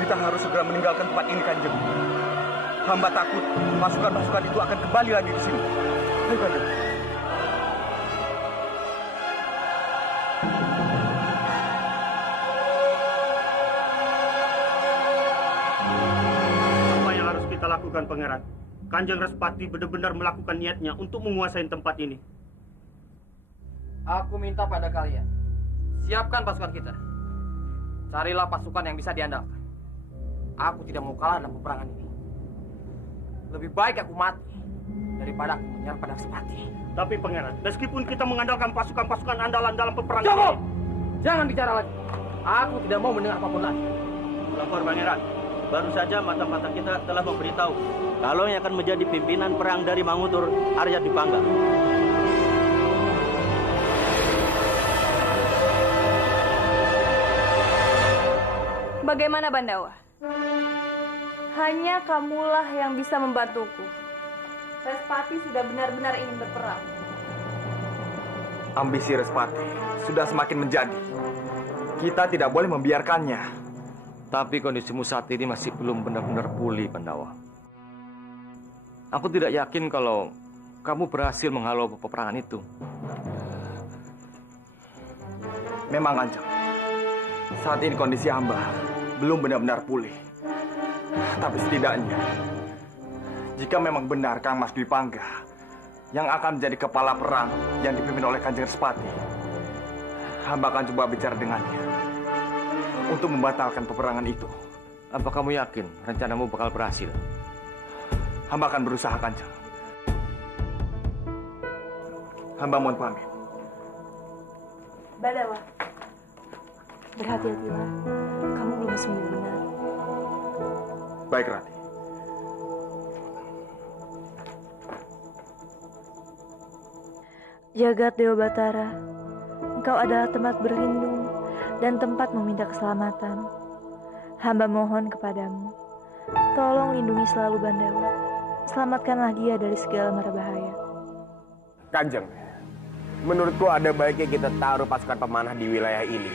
Kita harus segera meninggalkan tempat ini, Kanjeng. Hamba takut pasukan-pasukan itu akan kembali lagi ke sini. Ayo, Kanjeng. bukan, Pangeran. Kanjeng Respati benar-benar melakukan niatnya untuk menguasai tempat ini. Aku minta pada kalian, siapkan pasukan kita. Carilah pasukan yang bisa diandalkan. Aku tidak mau kalah dalam peperangan ini. Lebih baik aku mati daripada aku menyerang pada Respati. Tapi Pangeran, meskipun kita mengandalkan pasukan-pasukan andalan dalam peperangan Cukup! ini... Jangan bicara lagi. Aku tidak mau mendengar apapun lagi. Lapor Pangeran, baru saja mata-mata kita telah memberitahu kalau yang akan menjadi pimpinan perang dari Mangutur, Arya Dipangga. Bagaimana Bandawa? Hanya kamulah yang bisa membantuku. Respati sudah benar-benar ingin berperang. Ambisi Respati sudah semakin menjadi. Kita tidak boleh membiarkannya. Tapi kondisimu saat ini masih belum benar-benar pulih, Pandawa. Aku tidak yakin kalau kamu berhasil menghalau peperangan itu. Memang, Kanjeng. Saat ini kondisi hamba belum benar-benar pulih. Tapi setidaknya, jika memang benar Kang Mas Dwi Pangga yang akan menjadi kepala perang yang dipimpin oleh Kanjeng Respati, hamba akan coba bicara dengannya untuk membatalkan peperangan itu. Apa kamu yakin rencanamu bakal berhasil? Hamba akan berusaha, Kanjeng. Hamba mohon pamit. Bandawa, berhati-hatilah. Kamu belum sembuh benar. Baik, Rati. Jagat Dewa Batara, Engkau adalah tempat berlindung dan tempat meminta keselamatan. Hamba mohon kepadamu, tolong lindungi selalu Bandawa. Selamatkanlah dia dari segala mara bahaya. Kanjeng, menurutku ada baiknya kita taruh pasukan pemanah di wilayah ini.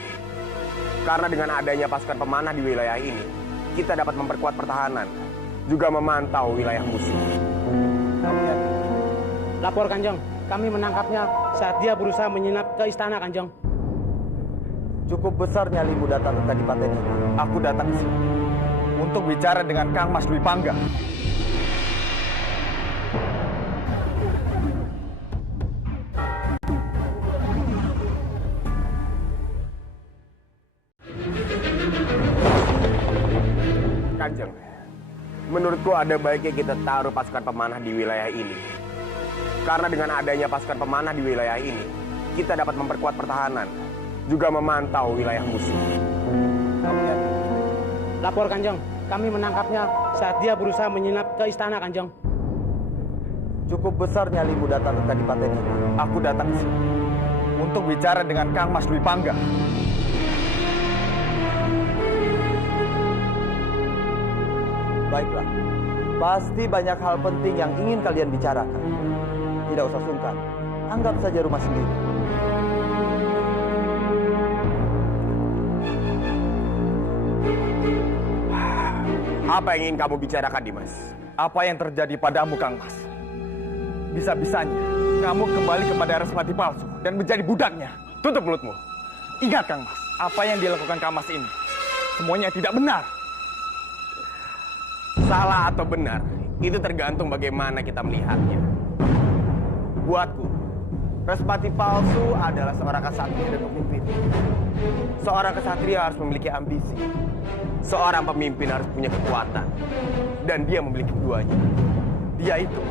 Karena dengan adanya pasukan pemanah di wilayah ini, kita dapat memperkuat pertahanan, juga memantau wilayah musuh. Lapor Kanjeng, kami menangkapnya saat dia berusaha menyelinap ke istana, Kanjeng. Cukup besar nyalimu datang ke Kadipaten ini. Aku datang ke sini untuk bicara dengan Kang Mas Dwi Pangga. Kanjeng, menurutku ada baiknya kita taruh pasukan pemanah di wilayah ini. Karena dengan adanya pasukan pemanah di wilayah ini, kita dapat memperkuat pertahanan, juga memantau wilayah musuh. Lapor Kanjeng, kami menangkapnya saat dia berusaha menyelinap ke istana, Kanjeng. Cukup besar nyalimu datang ke Kadipaten ini. Aku datang ke sini untuk bicara dengan Kang Mas Dwi Pangga. Baiklah, pasti banyak hal penting yang ingin kalian bicarakan. Tidak usah sungkan, anggap saja rumah sendiri. Apa yang ingin kamu bicarakan, Dimas? Apa yang terjadi padamu, Kang Mas? Bisa-bisanya kamu kembali kepada Respati palsu dan menjadi budaknya. Tutup mulutmu. Ingat, Kang Mas, apa yang dilakukan Kang Mas ini semuanya tidak benar. Salah atau benar, itu tergantung bagaimana kita melihatnya. Buatku, Respati palsu adalah seorang kesatria dan pemimpin. Seorang kesatria harus memiliki ambisi. Seorang pemimpin harus punya kekuatan. Dan dia memiliki keduanya. Dia itu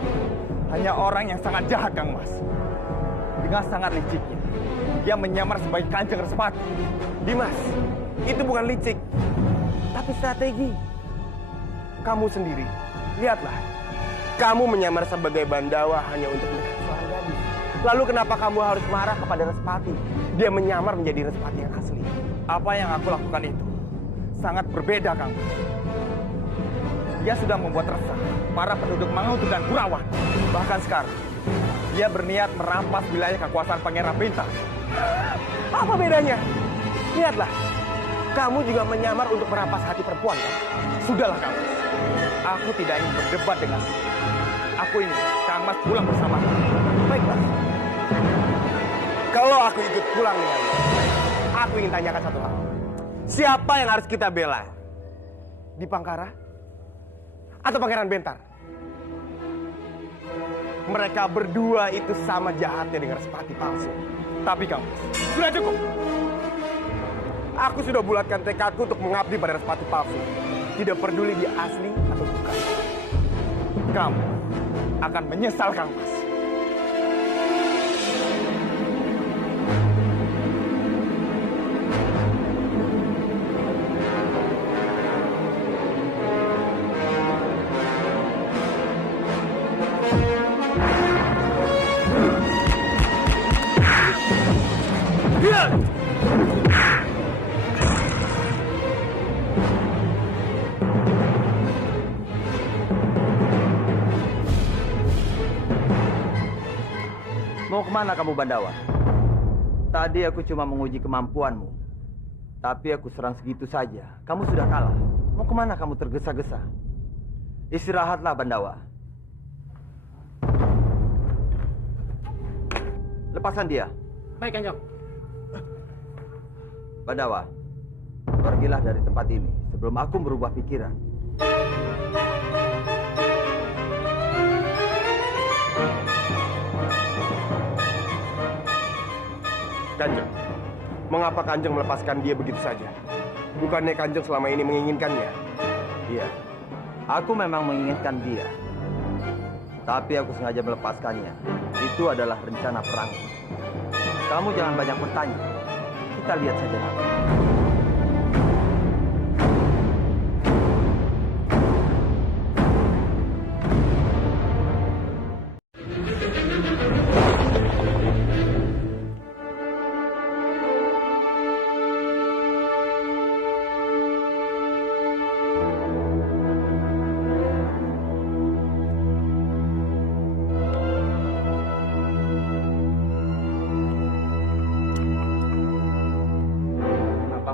hanya orang yang sangat jahat, Kang Mas. Dengan sangat liciknya, dia menyamar sebagai Kanjeng Respati. Dimas, itu bukan licik, tapi strategi. Kamu sendiri, lihatlah. Kamu menyamar sebagai Bandawa hanya untuk mendekati seorang gadis. Lalu kenapa kamu harus marah kepada Respati? Dia menyamar menjadi Respati yang asli. Apa yang aku lakukan itu sangat berbeda, Kang. Dia sudah membuat resah para penduduk Mangutur dan Kurawan. Bahkan sekarang, dia berniat merampas wilayah kekuasaan Pangeran Bintang. Apa bedanya? Lihatlah, kamu juga menyamar untuk merampas hati perempuan, kan? Sudahlah, Kang Mas. Aku tidak ingin berdebat dengan aku ingin Kang Mas pulang bersama. Baiklah. Kalau aku ikut pulang denganmu, aku ingin tanyakan satu hal. Siapa yang harus kita bela? Dipangkara? Atau Pangeran Bentar? Mereka berdua itu sama jahatnya dengan Respati palsu. Tapi Kang Mas, sudah cukup. Aku sudah bulatkan tekadku untuk mengabdi pada Respati palsu. Tidak peduli dia asli atau bukan. Kamu akan menyesal, Kang Mas. Mau kemana kamu, Bandawa? Tadi aku cuma menguji kemampuanmu. Tapi aku serang segitu saja. Kamu sudah kalah. Mau kemana kamu tergesa-gesa? Istirahatlah, Bandawa. Lepaskan dia. Baik, Kanjeng. Bandawa, pergilah dari tempat ini sebelum aku merubah pikiran. Kanjeng, mengapa Kanjeng melepaskan dia begitu saja? Bukannya Kanjeng selama ini menginginkannya? Iya, aku memang menginginkan dia. Tapi aku sengaja melepaskannya. Itu adalah rencana perang. Kamu jangan banyak bertanya. Kita lihat saja nanti.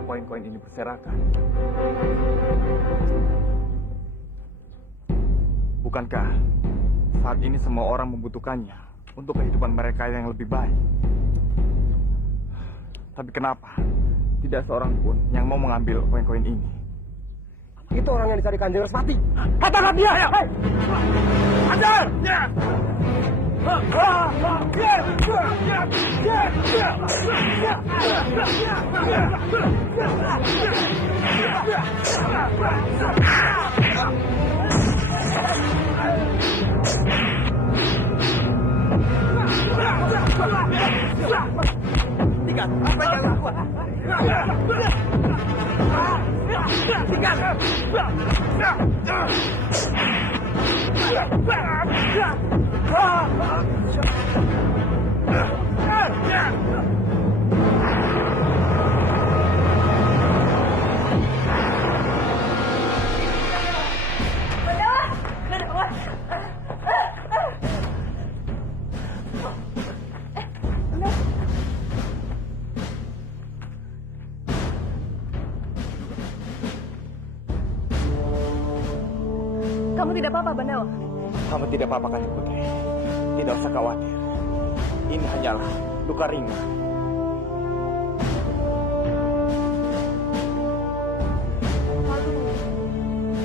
Koin-koin ini berserakan. Bukankah saat ini semua orang membutuhkannya untuk kehidupan mereka yang lebih baik? Tapi kenapa tidak seorang pun yang mau mengambil koin-koin ini? Itu orang yang dicari Kanjeng Respati. Katakan dia! Hei! Ajar! Tinggal, apa yang lakukan? Kamu tidak apa-apa, Bandawa? Kamu tidak apa-apa, Kanjeng Putri. Tidak usah khawatir. Ini hanyalah luka ringan.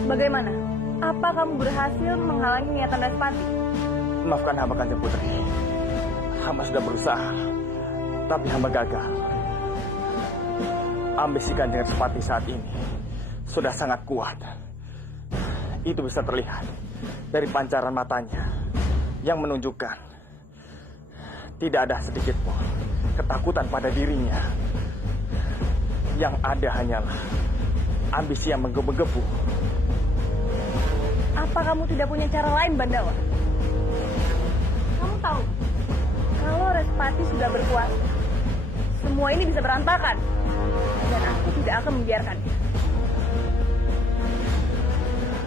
Bagaimana? Apa kamu berhasil menghalangi niatan Respati? Maafkan hamba, Kanjeng Putri. Hamba sudah berusaha, tapi hamba gagal. Ambisi Kanjeng Respati saat ini sudah sangat kuat. Itu bisa terlihat dari pancaran matanya yang menunjukkan tidak ada sedikit pun ketakutan pada dirinya. Yang ada hanyalah ambisi yang menggebu-gebu. Apa kamu tidak punya cara lain, Bandawa? Kamu tahu, kalau Respati sudah berkuasa, semua ini bisa berantakan. Dan aku tidak akan membiarkannya.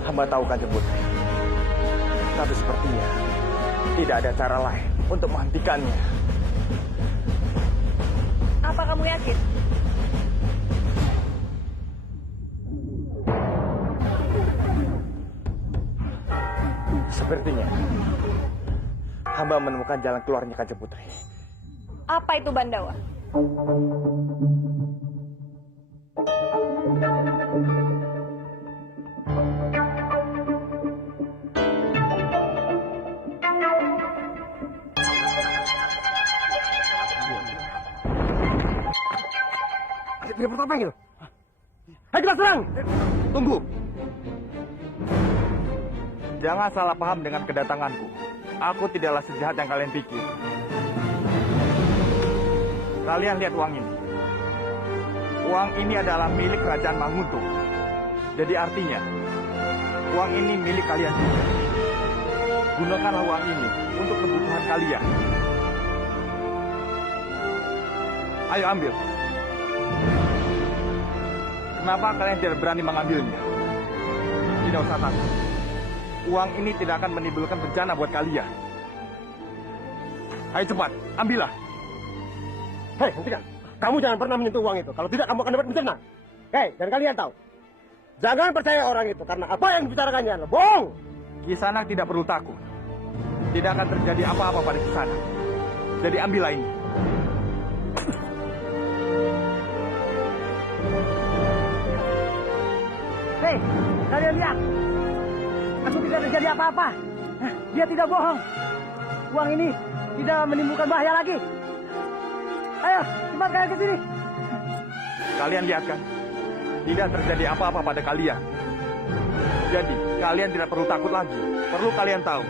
Hamba tahu, Kanjeng Putri. Tapi sepertinya tidak ada cara lain untuk menghentikannya. Apa kamu yakin? Sepertinya hamba menemukan jalan keluarnya, Kanjeng Putri. Apa itu, Bandawa? Pria bertopeng itu. Ayo kita serang. Tunggu. Jangan salah paham dengan kedatanganku. Aku tidaklah sejahat yang kalian pikir. Kalian lihat uang ini. Uang ini adalah milik kerajaan Manguntuh. Jadi artinya, uang ini milik kalian juga. Gunakanlah uang ini untuk kebutuhan kalian. Ayo ambil. Kenapa kalian tidak berani mengambilnya? Tidak usah takut. Uang ini tidak akan menimbulkan bencana buat kalian. Ayo cepat, ambillah. Hei, hentikan. Kamu jangan pernah menyentuh uang itu. Kalau tidak, kamu akan dapat bencana. Hei, dan kalian tahu. Jangan percaya orang itu, karena apa yang dibicarakannya adalah bohong. Kisanak tidak perlu takut. Tidak akan terjadi apa-apa pada Kisanak. Jadi ambillah ini. Hei, kalian lihat. Aku tidak terjadi apa-apa. Dia tidak bohong. Uang ini tidak menimbulkan bahaya lagi. Ayo, cepat kalian ke sini. Kalian lihat kan? Tidak terjadi apa-apa pada kalian. Jadi, kalian tidak perlu takut lagi. Perlu kalian tahu.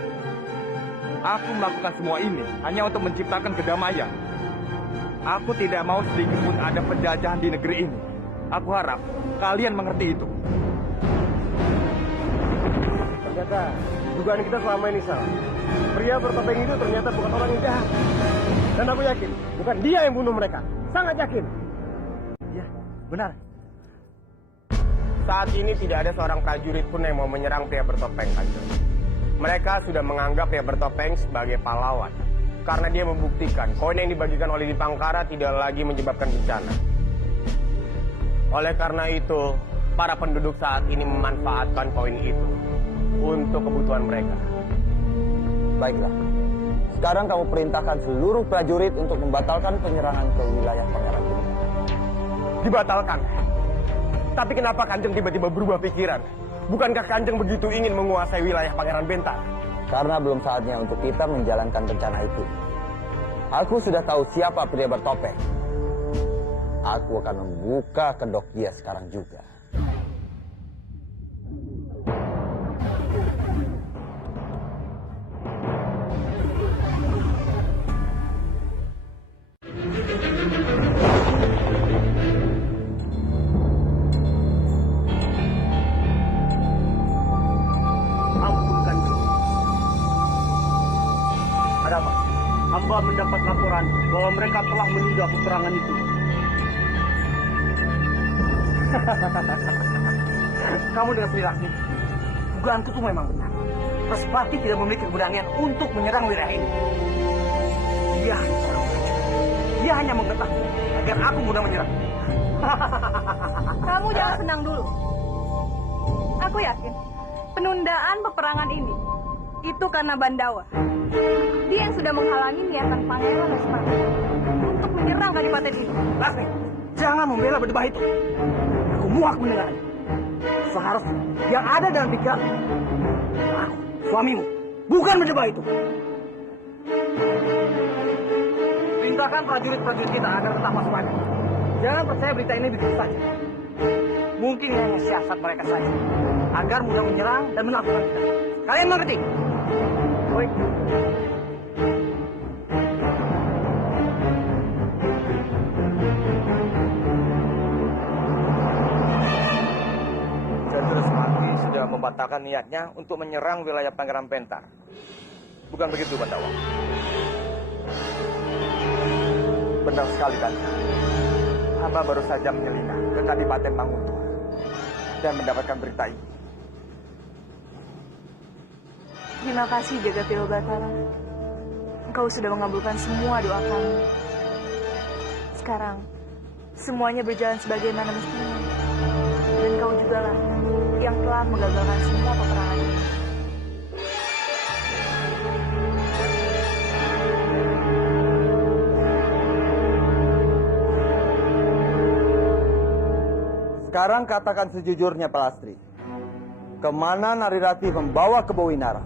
Aku melakukan semua ini hanya untuk menciptakan kedamaian. Aku tidak mau sedikit pun ada penjajahan di negeri ini. Aku harap kalian mengerti itu. Ternyata dugaan kita selama ini salah. Pria bertopeng itu ternyata bukan orang yang jahat. Dan aku yakin, bukan dia yang bunuh mereka. Sangat yakin. Ya, benar. Saat ini tidak ada seorang prajurit pun yang mau menyerang pria bertopeng, Kanjeng. Mereka sudah menganggap pria bertopeng sebagai pahlawan. Karena dia membuktikan koin yang dibagikan oleh Dipangkara tidak lagi menyebabkan bencana. Oleh karena itu, para penduduk saat ini memanfaatkan koin itu untuk kebutuhan mereka. Baiklah. Sekarang kamu perintahkan seluruh prajurit untuk membatalkan penyerangan ke wilayah Pangeran Bentar. Dibatalkan? Tapi kenapa Kanjeng tiba-tiba berubah pikiran? Bukankah Kanjeng begitu ingin menguasai wilayah Pangeran Bentar? Karena belum saatnya untuk kita menjalankan rencana itu. Aku sudah tahu siapa pria bertopeng. Aku akan membuka kedok dia sekarang juga. Hamba mendapat laporan bahwa mereka telah menunda peperangan itu. Kamu dengan Sri dugaanku itu memang benar. Respati tidak memiliki keberanian untuk menyerang wilayah ini. Dia hanya seorang prajurit. Dia hanya mengetahui agar aku mudah menyerang. Kamu jangan senang dulu. Aku yakin penundaan peperangan ini itu karena Bandawa. Dia yang sudah menghalangi niatan Pangeran Respati untuk menyerang kadipaten ini. Lasmi, jangan membela berdebah itu. Aku muak mendengarnya. Seharusnya yang ada dalam pikiran aku, suamimu, bukan berdebah itu. Perintahkan prajurit-prajurit kita agar tetap waspada. Jangan percaya berita ini begitu saja. Mungkin ini hanya siasat mereka saja, agar mudah menyerang dan menakutkan kita. Kalian mengerti? Baik. Respati sudah membatalkan niatnya untuk menyerang wilayah Pangeran Bentar. Bukan begitu, Bandawa? Benar sekali, Kanjeng. Hamba baru saja menyelinap ke Kadipaten Manguntuh dan mendapatkan berita ini. Terima kasih, Jagatila Batara. Engkau sudah mengabulkan semua doa kami. Sekarang, semuanya berjalan sebagaimana mestinya. Dan kau juga lah yang telah menggagalkan semua peperangan ini. Sekarang katakan sejujurnya, Palastri. Kemana Narirati membawa ke Bowinara?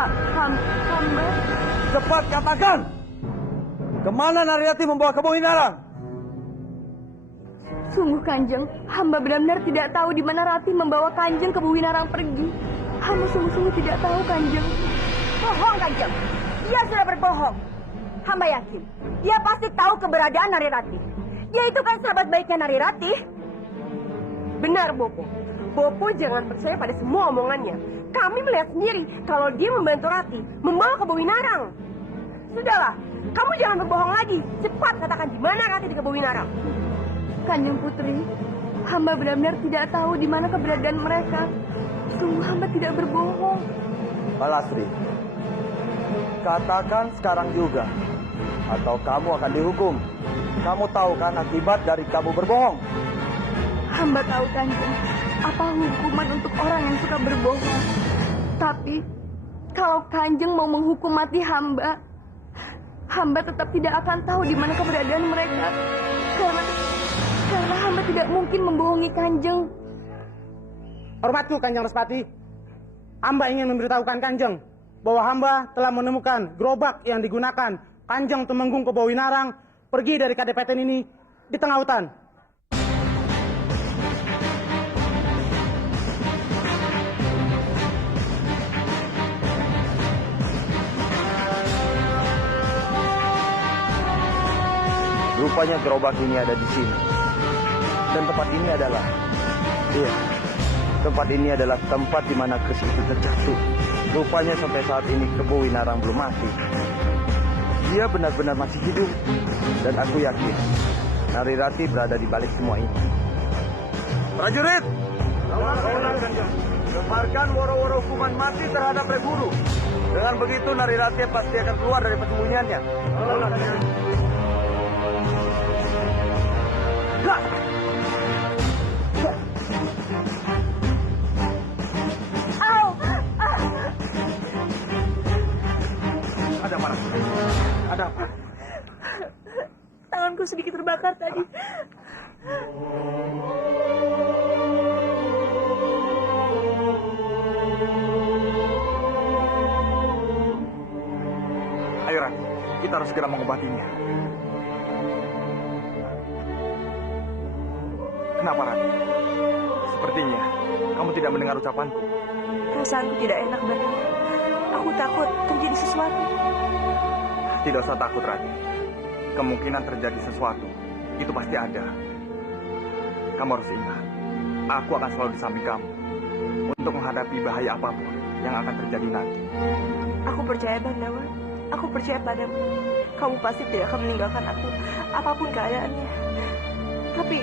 Hamba... Cepat katakan! Kemana Narirati membawa Kebawinarang? Sungguh Kanjeng, hamba benar-benar tidak tahu di mana Ratih membawa Kanjeng ke Bawinarang pergi. Hamba sungguh-sungguh tidak tahu Kanjeng. Bohong Kanjeng, dia sudah berbohong. Hamba yakin, dia pasti tahu keberadaan Narirati. Dia itu kan sahabat baiknya Narirati. Benar, Bopo. Bopo jangan percaya pada semua omongannya. Kami melihat sendiri kalau dia membantu Rati membawa ke Bawinarang. Sudahlah, kamu jangan berbohong lagi. Cepat katakan di mana Rati di Bawinarang. Kanjeng Putri, hamba benar-benar tidak tahu di mana keberadaan mereka. Sungguh hamba tidak berbohong. Balasri, katakan sekarang juga, atau kamu akan dihukum. Kamu tahu kan akibat dari kamu berbohong? Hamba tahu Kanjeng, apa hukuman untuk orang yang suka berbohong. Tapi, kalau Kanjeng mau menghukum mati hamba, hamba tetap tidak akan tahu di mana keberadaan mereka. Karena hamba tidak mungkin membohongi Kanjeng. Hormatku Kanjeng Respati, hamba ingin memberitahukan Kanjeng bahwa hamba telah menemukan gerobak yang digunakan Kanjeng Tumenggung ke Bawinarang pergi dari Kadipaten ini di tengah hutan. Rupanya gerobak ini ada di sini. Dan tempat ini adalah, tempat ini adalah tempat di mana Kris itu terjatuh. Rupanya sampai saat ini Kebawinarang belum mati. Dia benar-benar masih hidup. Dan aku yakin, Narirati berada di balik semua ini. Prajurit! Lemparkan woro-woro hukuman mati terhadap Rek Guru. Dengan begitu Narirati pasti akan keluar dari persembunyiannya. Ada apa? Ada apa? Tanganku sedikit terbakar tadi. Ayo Ran, kita harus segera mengobatinya. Kenapa Ran? Sepertinya kamu tidak mendengar ucapanku. Perasaanku tidak enak, Banda. Aku takut terjadi sesuatu. Tidak usah takut, Rati. Kemungkinan terjadi sesuatu, itu pasti ada. Kamu harus ingat, aku akan selalu di samping kamu untuk menghadapi bahaya apapun yang akan terjadi nanti. Aku percaya, Bandawa. Aku percaya padamu. Kamu pasti tidak akan meninggalkan aku, apapun keadaannya. Tapi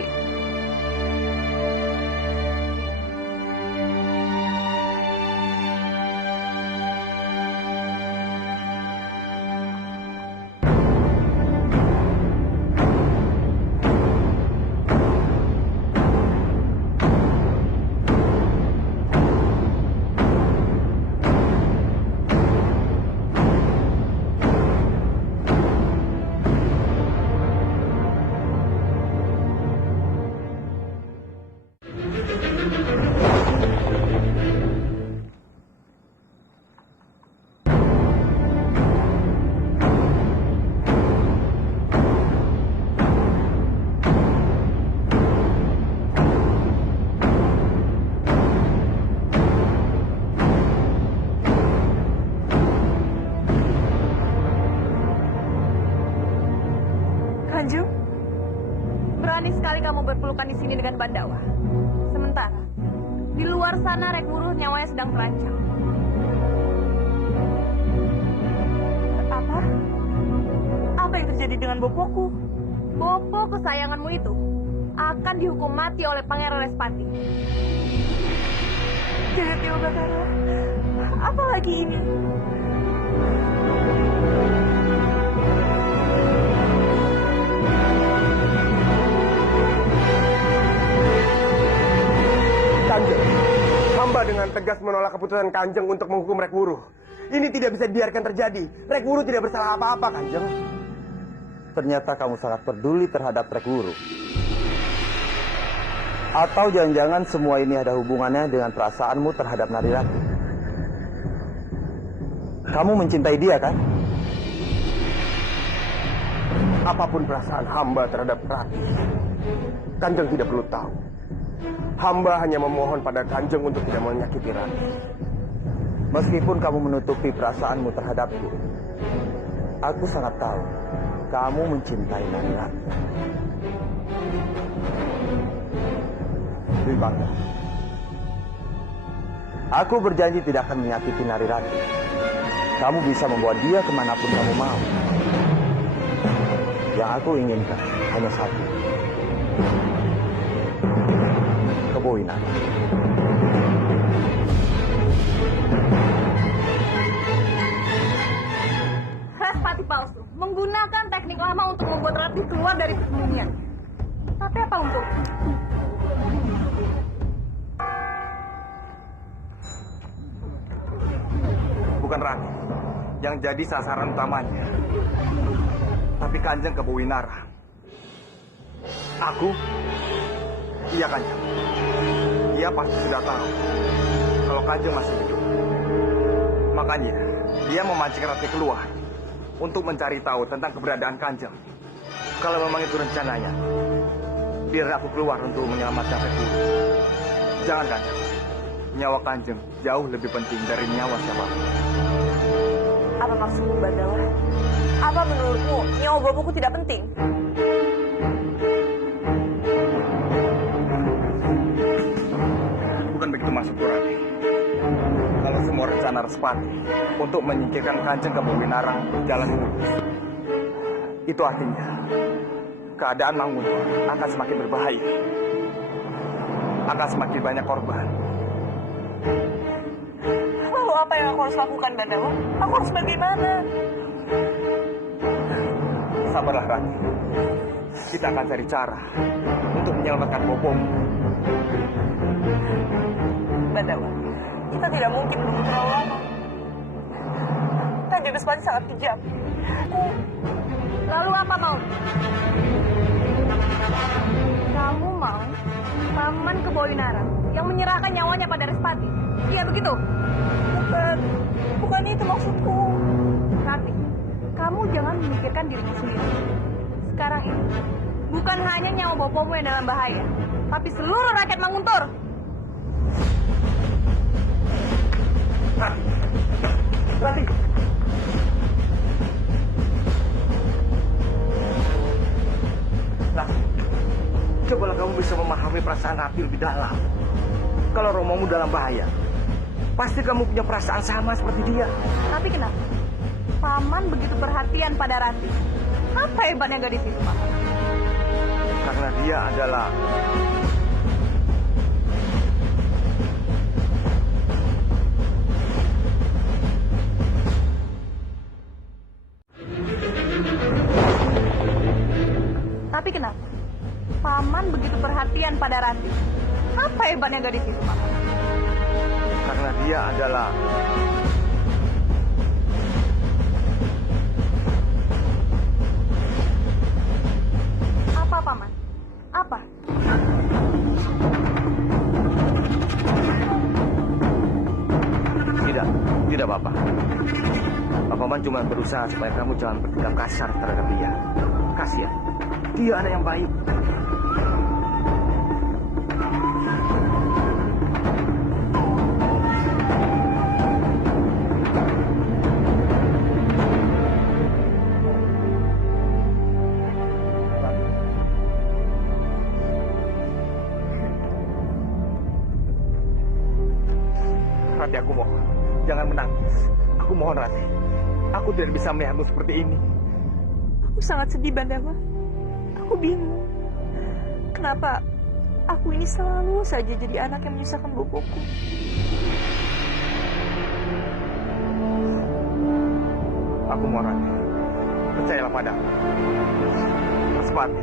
berani sekali kamu berpelukan di sini dengan Bandawa. Sementara di luar sana Rek Guru nyawanya sedang terancam. Apa? Apa yang terjadi dengan Bopoku? Bopo kesayanganmu itu akan dihukum mati oleh Pangeran Respati. Jagat Dewa Batara, apa lagi ini? Kanjeng, hamba dengan tegas menolak keputusan Kanjeng untuk menghukum Rek Guru. Ini tidak bisa dibiarkan terjadi. Rek Guru tidak bersalah apa-apa, Kanjeng. Ternyata kamu sangat peduli terhadap Rek Guru. Atau jangan-jangan semua ini ada hubungannya dengan perasaanmu terhadap Narirati. Kamu mencintai dia, kan? Apapun perasaan hamba terhadap Ratih, Kanjeng tidak perlu tahu. Hamba hanya memohon pada Kanjeng untuk tidak menyakiti Ratih. Meskipun kamu menutupi perasaanmu terhadapku, aku sangat tahu kamu mencintai Nari Ratih. Dwi Pangga, aku berjanji tidak akan menyakiti Nari Ratih. Kamu bisa membawa dia kemanapun kamu mau. Yang aku inginkan hanya satu. Kebo Winarang. Respati palsu, menggunakan teknik lama untuk membuat Ratih keluar dari persembunyian. Tapi apa untuk? Bukan Ratih yang jadi sasaran utamanya, tapi Kanjeng Kebo Winarang. Aku? Iya Kanjeng. Dia pasti sudah tahu kalau Kanjeng masih hidup. Makanya dia memancing Ratih keluar untuk mencari tahu tentang keberadaan Kanjeng. Kalau memang itu rencananya, biar aku keluar untuk menyelamatkan Rekuru. Jangan Kanjeng. Nyawa Kanjeng jauh lebih penting dari nyawa siapapun. Apa maksudmu, Bandawa? Apa menurutmu nyawa bopoku tidak penting? Bukan begitu maksudku, Ratih. Kalau semua rencana Respati untuk menyingkirkan Kanjeng Kebo Winarang berjalan mulus, itu artinya keadaan Manguntur akan semakin berbahaya. Akan semakin banyak korban. Lalu apa yang aku harus lakukan, Bandawa? Aku harus bagaimana? Sabarlah, Ratih. Kita akan cari cara untuk menyelamatkan bopomu. Bandawa, kita tidak mungkin menunggu terlalu lama. Kanjeng Respati sangat kejam. Lalu apa mau? Kamu mau Paman Kebo Winarang yang menyerahkan nyawanya pada Respati? Iya begitu? Bukan itu maksudku. Ratih, kamu jangan memikirkan dirimu sendiri. Sekarang ini, bukan hanya nyawa bopomu yang dalam bahaya, tapi seluruh rakyat Manguntur. Ratih! Nah, cobalah kamu bisa memahami perasaan Ratih lebih dalam. Kalau Romomu dalam bahaya, pasti kamu punya perasaan sama seperti dia. Tapi kenapa? Paman begitu perhatian pada Ratih. Apa hebatnya gadis itu, Paman? Karena dia adalah Tapi kenapa? Paman begitu perhatian pada Ratih. Apa hebatnya gadis itu, Paman? karena dia adalah Apa, Paman? Apa? Tidak apa-apa. Paman cuma berusaha supaya kamu jangan bersikap kasar terhadap dia. Kasihan. Dia anak yang baik. Ratih, aku mohon. Jangan menangis. Aku mohon, Ratih. Aku tidak bisa melihatmu seperti ini. Aku sangat sedih, Bandawa. Aku bingung. Kenapa aku ini selalu saja jadi anak yang menyusahkan bopoku? Aku mohon, Ratih. Percayalah padaku. Respati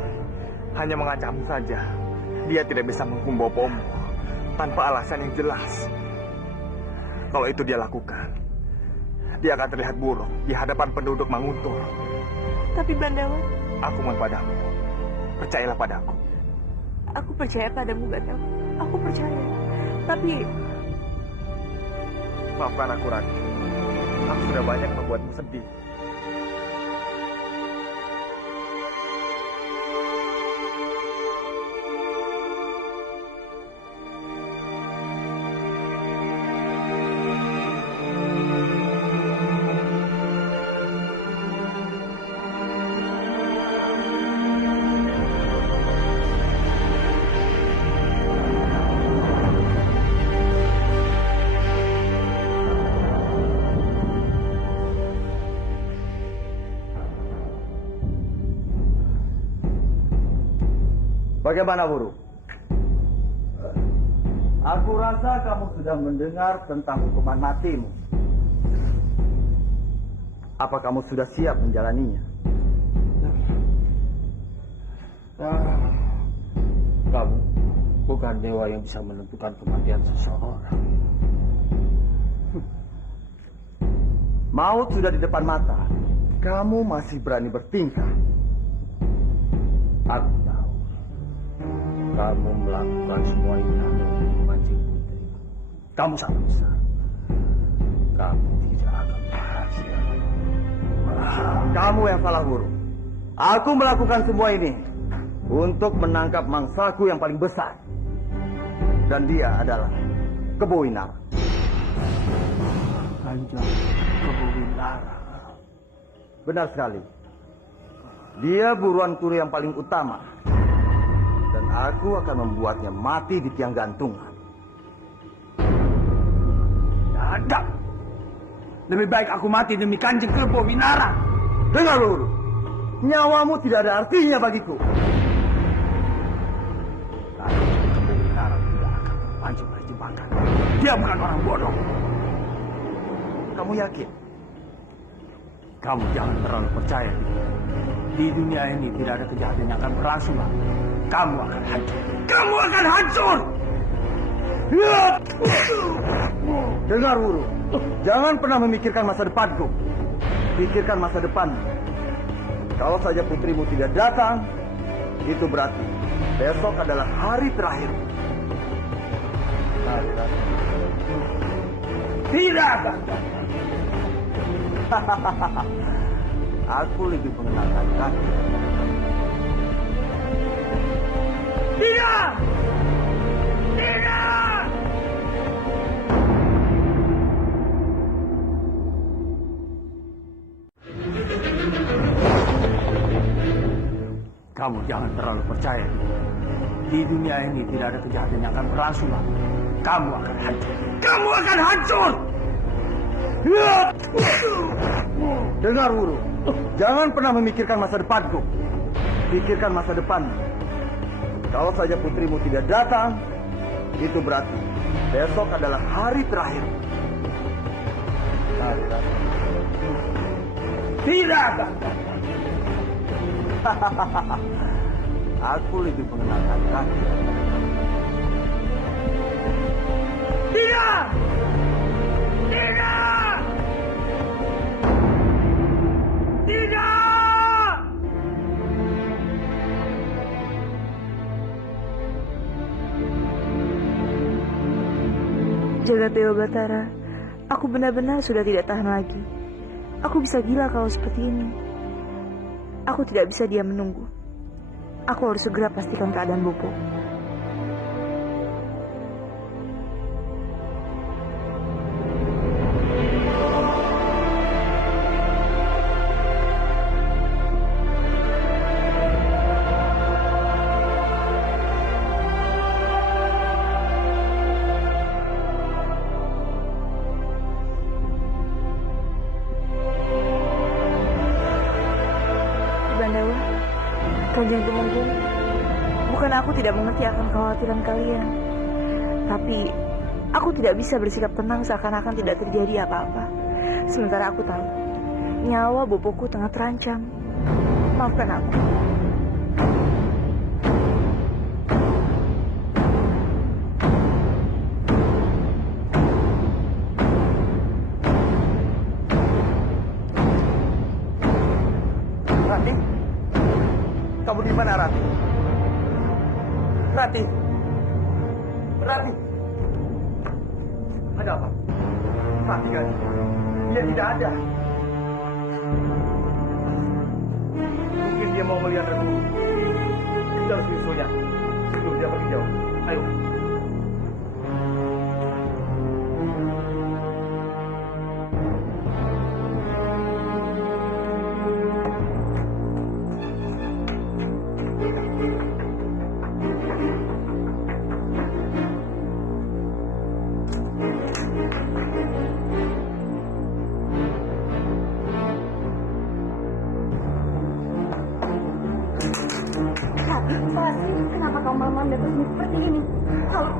hanya mengancammu saja. Dia tidak bisa menghukum bopomu tanpa alasan yang jelas. Kalau itu dia lakukan, dia akan terlihat buruk di hadapan penduduk Manguntur. Tapi Bandawa, aku mohon padamu, percayalah padaku. Aku percaya padamu, Bandawa. Aku percaya. Tapi maafkan aku, Ratih. Aku sudah banyak membuatmu sedih. Bagaimana, Wuru? Aku rasa kamu sudah mendengar tentang hukuman matimu. Apa kamu sudah siap menjalaninya? Kamu bukan dewa yang bisa menentukan kematian seseorang. Maut sudah di depan mata. Kamu masih berani bertingkah. Aku tahu. Kamu melakukan semua ini hanya untuk memancing putri. Kamu sangat besar. Kamu tidak akan berhasil. Kamu yang salah, Wuru. Aku melakukan semua ini untuk menangkap mangsaku yang paling besar. Dan dia adalah Kebo Winara. Kanjeng Kebo Winara. Benar sekali. Dia buruan kuru yang paling utama. Dan aku akan membuatnya mati di tiang gantungan. Tidak. Lebih baik aku mati demi Kanjeng Kebo Winara. Dengar, Wuru. Nyawamu tidak ada artinya bagiku. Kanjeng Kebo Winara tidak akan terpancing oleh jebakan. Dia bukan orang bodoh. Kamu yakin? Kamu jangan terlalu percaya. Di dunia ini tidak ada kejahatan yang akan berlangsung. Kamu akan hancur. Kamu akan hancur! Dengar, Wuru. Jangan pernah memikirkan masa depanku. Pikirkan masa depan. Kalau saja putrimu tidak datang, itu berarti besok adalah hari terakhir. Hari terakhir. Tidak akan. Aku lebih mengenalkan kaki. Tidak! Tidak! Kamu jangan terlalu percaya. Di dunia ini tidak ada kejahatan yang akan berlangsung. Kamu akan hancur. Kamu akan hancur! Dengar, Wuru. Jangan pernah memikirkan masa depanku. Pikirkan masa depan. Kalau saja putrimu tidak datang, itu berarti besok adalah hari terakhir. Hari terakhir. Tidak akan. Aku lebih mengenalkan kaki. Tidak! Tidak! Tidak! Jagat Dewa Batara, aku benar-benar sudah tidak tahan lagi. Aku bisa gila kalau seperti ini. Aku tidak bisa diam menunggu. Aku harus segera pastikan keadaan Bopo. Bandawa, Kanjeng Tumenggung, bukan aku tidak mengerti akan kekhawatiran kalian. Tapi, aku tidak bisa bersikap tenang seakan-akan tidak terjadi apa-apa. Sementara aku tahu, nyawa bopoku tengah terancam. Maafkan aku. Rati? Kamu di mana, Rati? Rati? Rati? Ada apa? Rati kan? Dia tidak ada. Mungkin dia mau melihat Ratu. Kita harus menyusulnya sebelum dia pergi jauh. Ayo. Rati, kenapa kau malam datang sini seperti ini?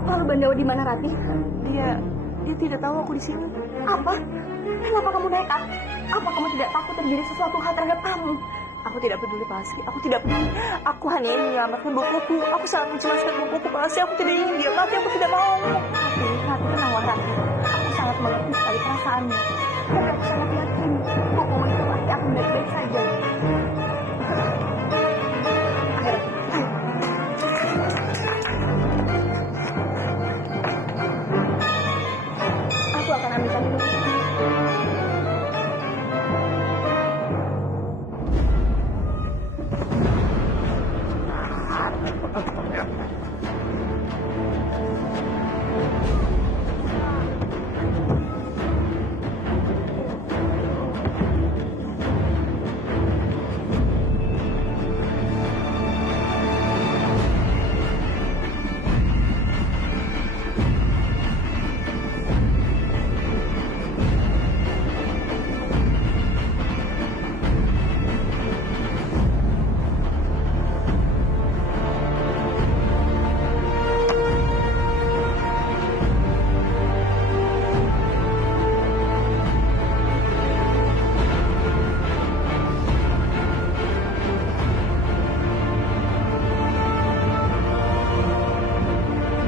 Lalu Bandawa di mana, Rati? Dia tidak tahu aku di sini. Apa? Kenapa kamu nekat? Apa kamu tidak takut terjadi sesuatu hal terhadap kamu? Aku tidak peduli, Pak Aski. Aku tidak peduli. Aku hanya ingin menyelamatkan bopoku. Aku sangat menjelaskan bopoku, Pak Aski. Aku tidak ingin dia mati. Aku tidak mau. Rati, tenanglah, Rati. Aku sangat mengerti sekali perasaanmu. Tapi aku sangat yakin bopomu itu pasti akan baik-baik saja. Aku akan ambilkan minum.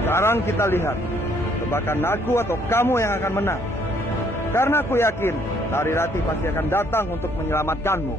Sekarang kita lihat, tebakan aku atau kamu yang akan menang. Karena aku yakin, Sari Rati pasti akan datang untuk menyelamatkanmu.